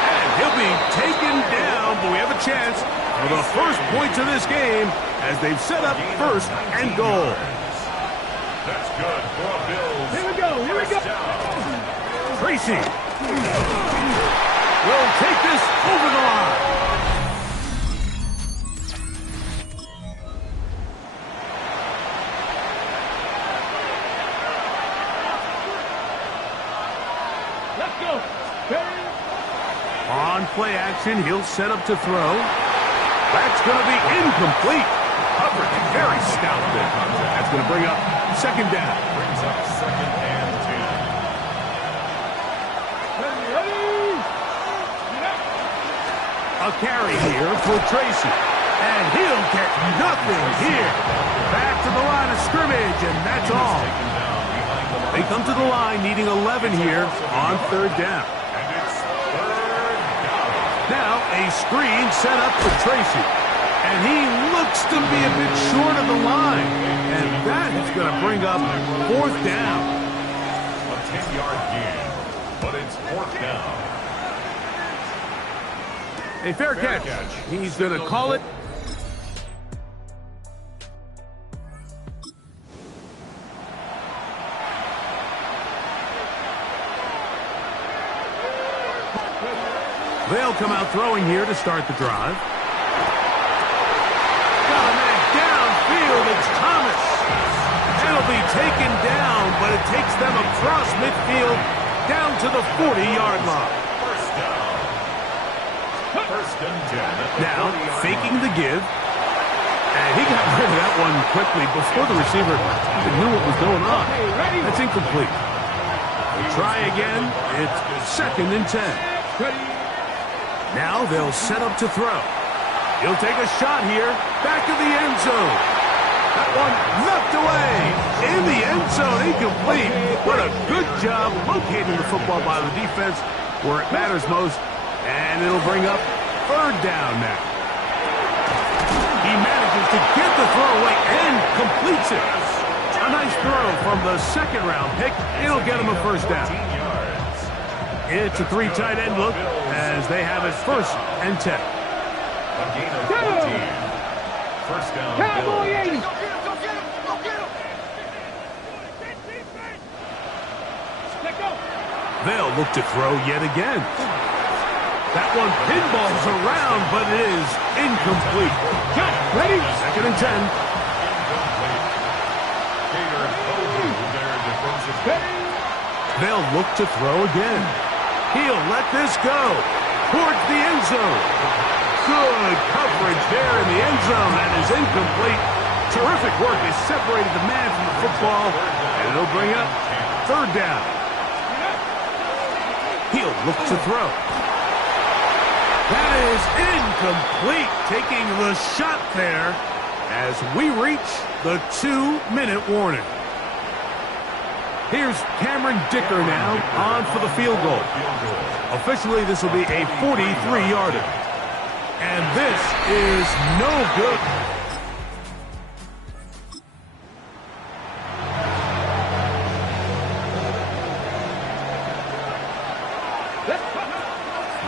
and he'll be taken down, but we have a chance for the first points of this game as they've set up first and goal. That's good for a Bills. Here we go. Here we go. Tracy will take this over the line. Let's go. On play action, he'll set up to throw. That's going to be incomplete. Coverage very stout there. That's going to bring up second down. Brings up second and 10. A carry here for Tracy. And he'll get nothing here. Back to the line of scrimmage, and that's all. They come to the line needing 11 here on third down. And it's third down. Now a screen set up for Tracy. And he looks to be a bit short of the line. And that is going to bring up fourth down. A 10-yard gain, but it's fourth down. A fair catch. He's going to call it. They'll come out throwing here to start the drive. Got a man downfield. It's Thomas. It'll be taken down, but it takes them across midfield down to the 40-yard line. First down. First and 10. Now, faking the give. And he got rid of that one quickly before the receiver even knew what was going on. That's incomplete. We'll try again. It's second and 10. Now they'll set up to throw. He'll take a shot here. Back of the end zone. That one knocked away. In the end zone, incomplete. What a good job locating the football by the defense where it matters most. And it'll bring up third down now. He manages to get the throw away and completes it. A nice throw from the second-round pick. It'll get him a first down. It's a three tight end look as they have it first and 10. A gain of 14. First down, Bills. They'll look to throw yet again. That one pinballs around, but it is incomplete. Ready? Second and 10. They'll look to throw again. He'll let this go towards the end zone. Good coverage there in the end zone. That is incomplete. Terrific work. They separated the man from the football, and it'll bring up third down. He'll look to throw. That is incomplete. Taking the shot there as we reach the 2-minute warning. Here's Cameron Dicker now on for the field goal. Officially, this will be a 43-yarder. And this is no good.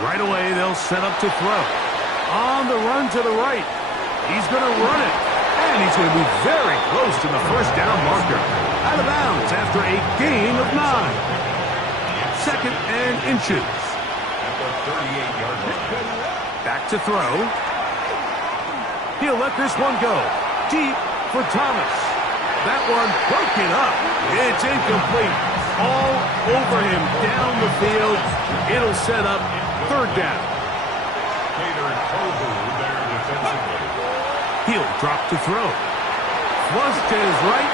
Right away, they'll set up to throw. On the run to the right. He's going to run it. And he's going to be very close to the first down marker. Out of bounds after a gain of 9. Second and inches. At the 38-yard line. Back to throw. He'll let this one go. Deep for Thomas. That one broken up. It's incomplete. All over him down the field. It'll set up third down. He'll drop to throw. Flush to his right.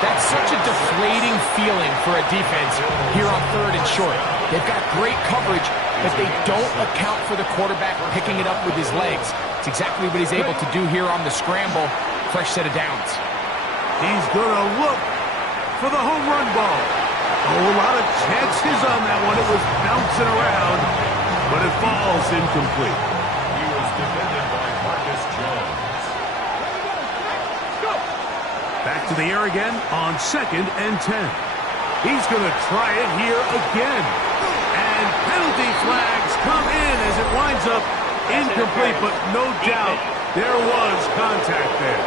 That's such a deflating feeling for a defense here on third and short. They've got great coverage, but they don't account for the quarterback picking it up with his legs. It's exactly what he's able to do here on the scramble. Fresh set of downs. He's going to look for the home run ball. Oh, a lot of chances on that one. It was bouncing around, but it falls incomplete. He was defended by Marcus Jones. Back to the air again on second and 10. He's going to try it here again. And penalty flags come in as it winds up incomplete, but no doubt there was contact there.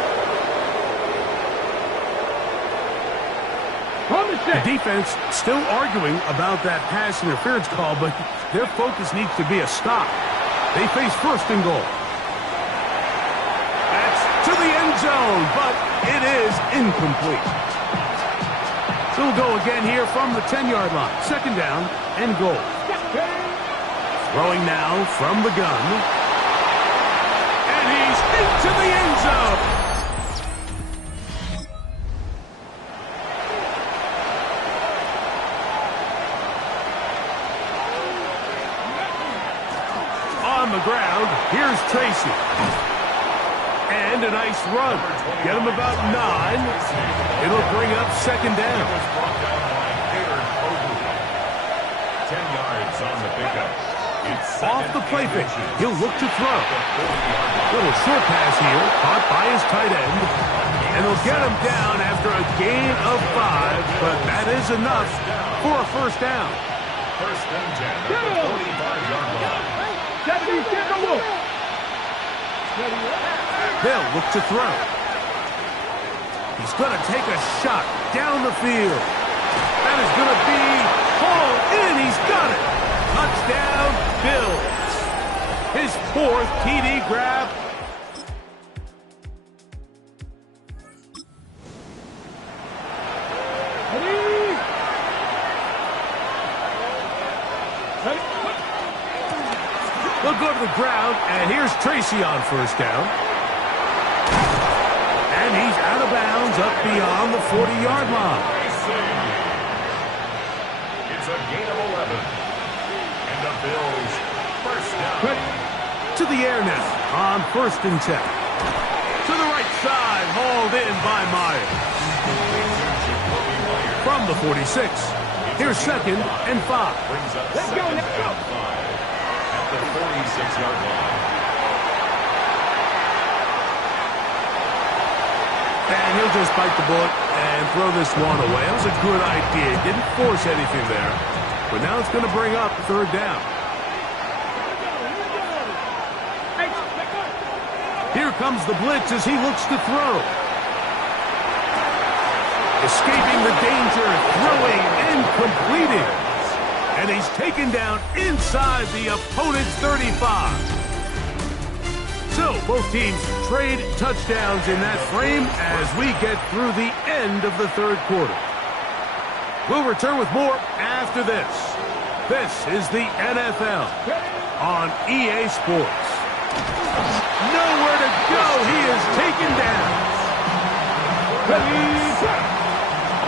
The defense still arguing about that pass interference call, but their focus needs to be a stop. They face first and goal. That's to the end zone, but it is incomplete. So we'll go again here from the 10-yard line. Second down and goal. Throwing now from the gun. And he's into the end zone. On the ground, here's Tracy. And a nice run. Get him about 9. It'll bring up second down. 10 yards on the pickup. Off the play fake. He'll look to throw. Little short pass here, caught by his tight end. And they'll get him down after a gain of 5, but that is enough for a first down. First and 10 at the 45-yard line. They'll look to throw. He's going to take a shot down the field. That is going to be hauled in. He's got it. Touchdown, Bills. His 4th TD grab. They'll go to the ground, and here's Tracy on first down. And he's out of bounds up beyond the 40-yard line. It's a gain of 11. And the Bills first down. To the air now on first and 10. To the right side, hauled in by Meyer. From the 46. Here's second and 5. Let's go, let's go. At the 46-yard line. And he'll just bite the bullet and throw this one away. That was a good idea. Didn't force anything there. But now it's going to bring up third down. comes the blitz as he looks to throw. Escaping the danger, throwing and completing. And he's taken down inside the opponent's 35. So both teams trade touchdowns in that frame as we get through the end of the third quarter. We'll return with more after this. This is the NFL on EA Sports. Nowhere to go. He is taken down. A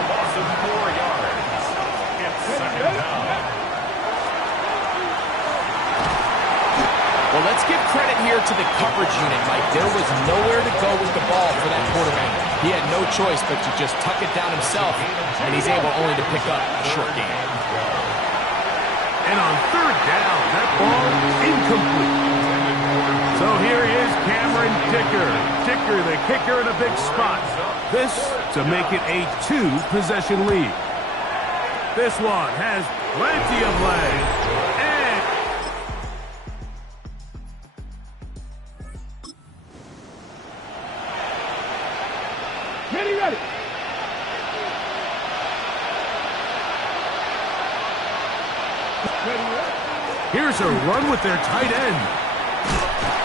loss of 4 yards. It's second down. Well, let's give credit here to the coverage unit, Mike. There was nowhere to go with the ball for that quarterback. He had no choice but to just tuck it down himself, and he's able only to pick up a short gain. And on third down, that ball incomplete. So here is Cameron Dicker. Dicker, the kicker, in a big spot. This to make it a 2-possession lead. This one has plenty of legs. Ready. Here's a run with their tight end.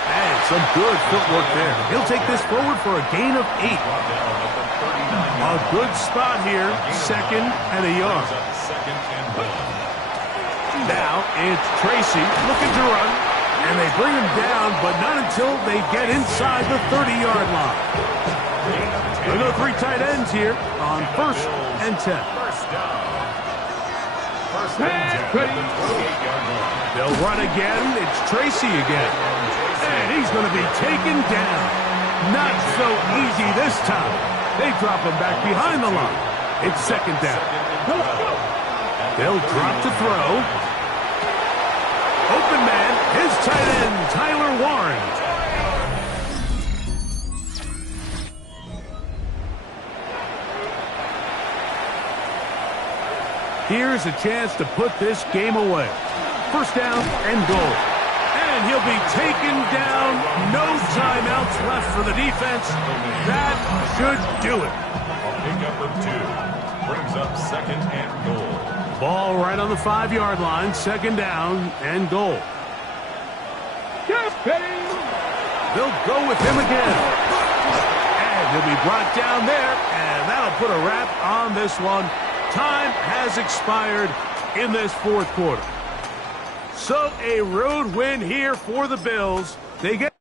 And some good footwork there. He'll take this forward for a gain of 8. A good spot here. Second and a yard. Now it's Tracy looking to run. And they bring him down, but not until they get inside the 30-yard line. We'll go 3 tight ends here on 1st and 10. They'll run again. It's Tracy again. And he's going to be taken down. Not so easy this time. They drop him back behind the line. It's second down. They'll drop to throw. Open man, his tight end, Tyler Warren. Here's a chance to put this game away. First down and goal. And he'll be taken down. No timeouts left for the defense. That should do it. A pickup of 2. Brings up second and goal. Ball right on the 5-yard line. Second down and goal. They'll go with him again. And he'll be brought down there. And that'll put a wrap on this one. Time has expired in this fourth quarter. So a road win here for the Bills. They get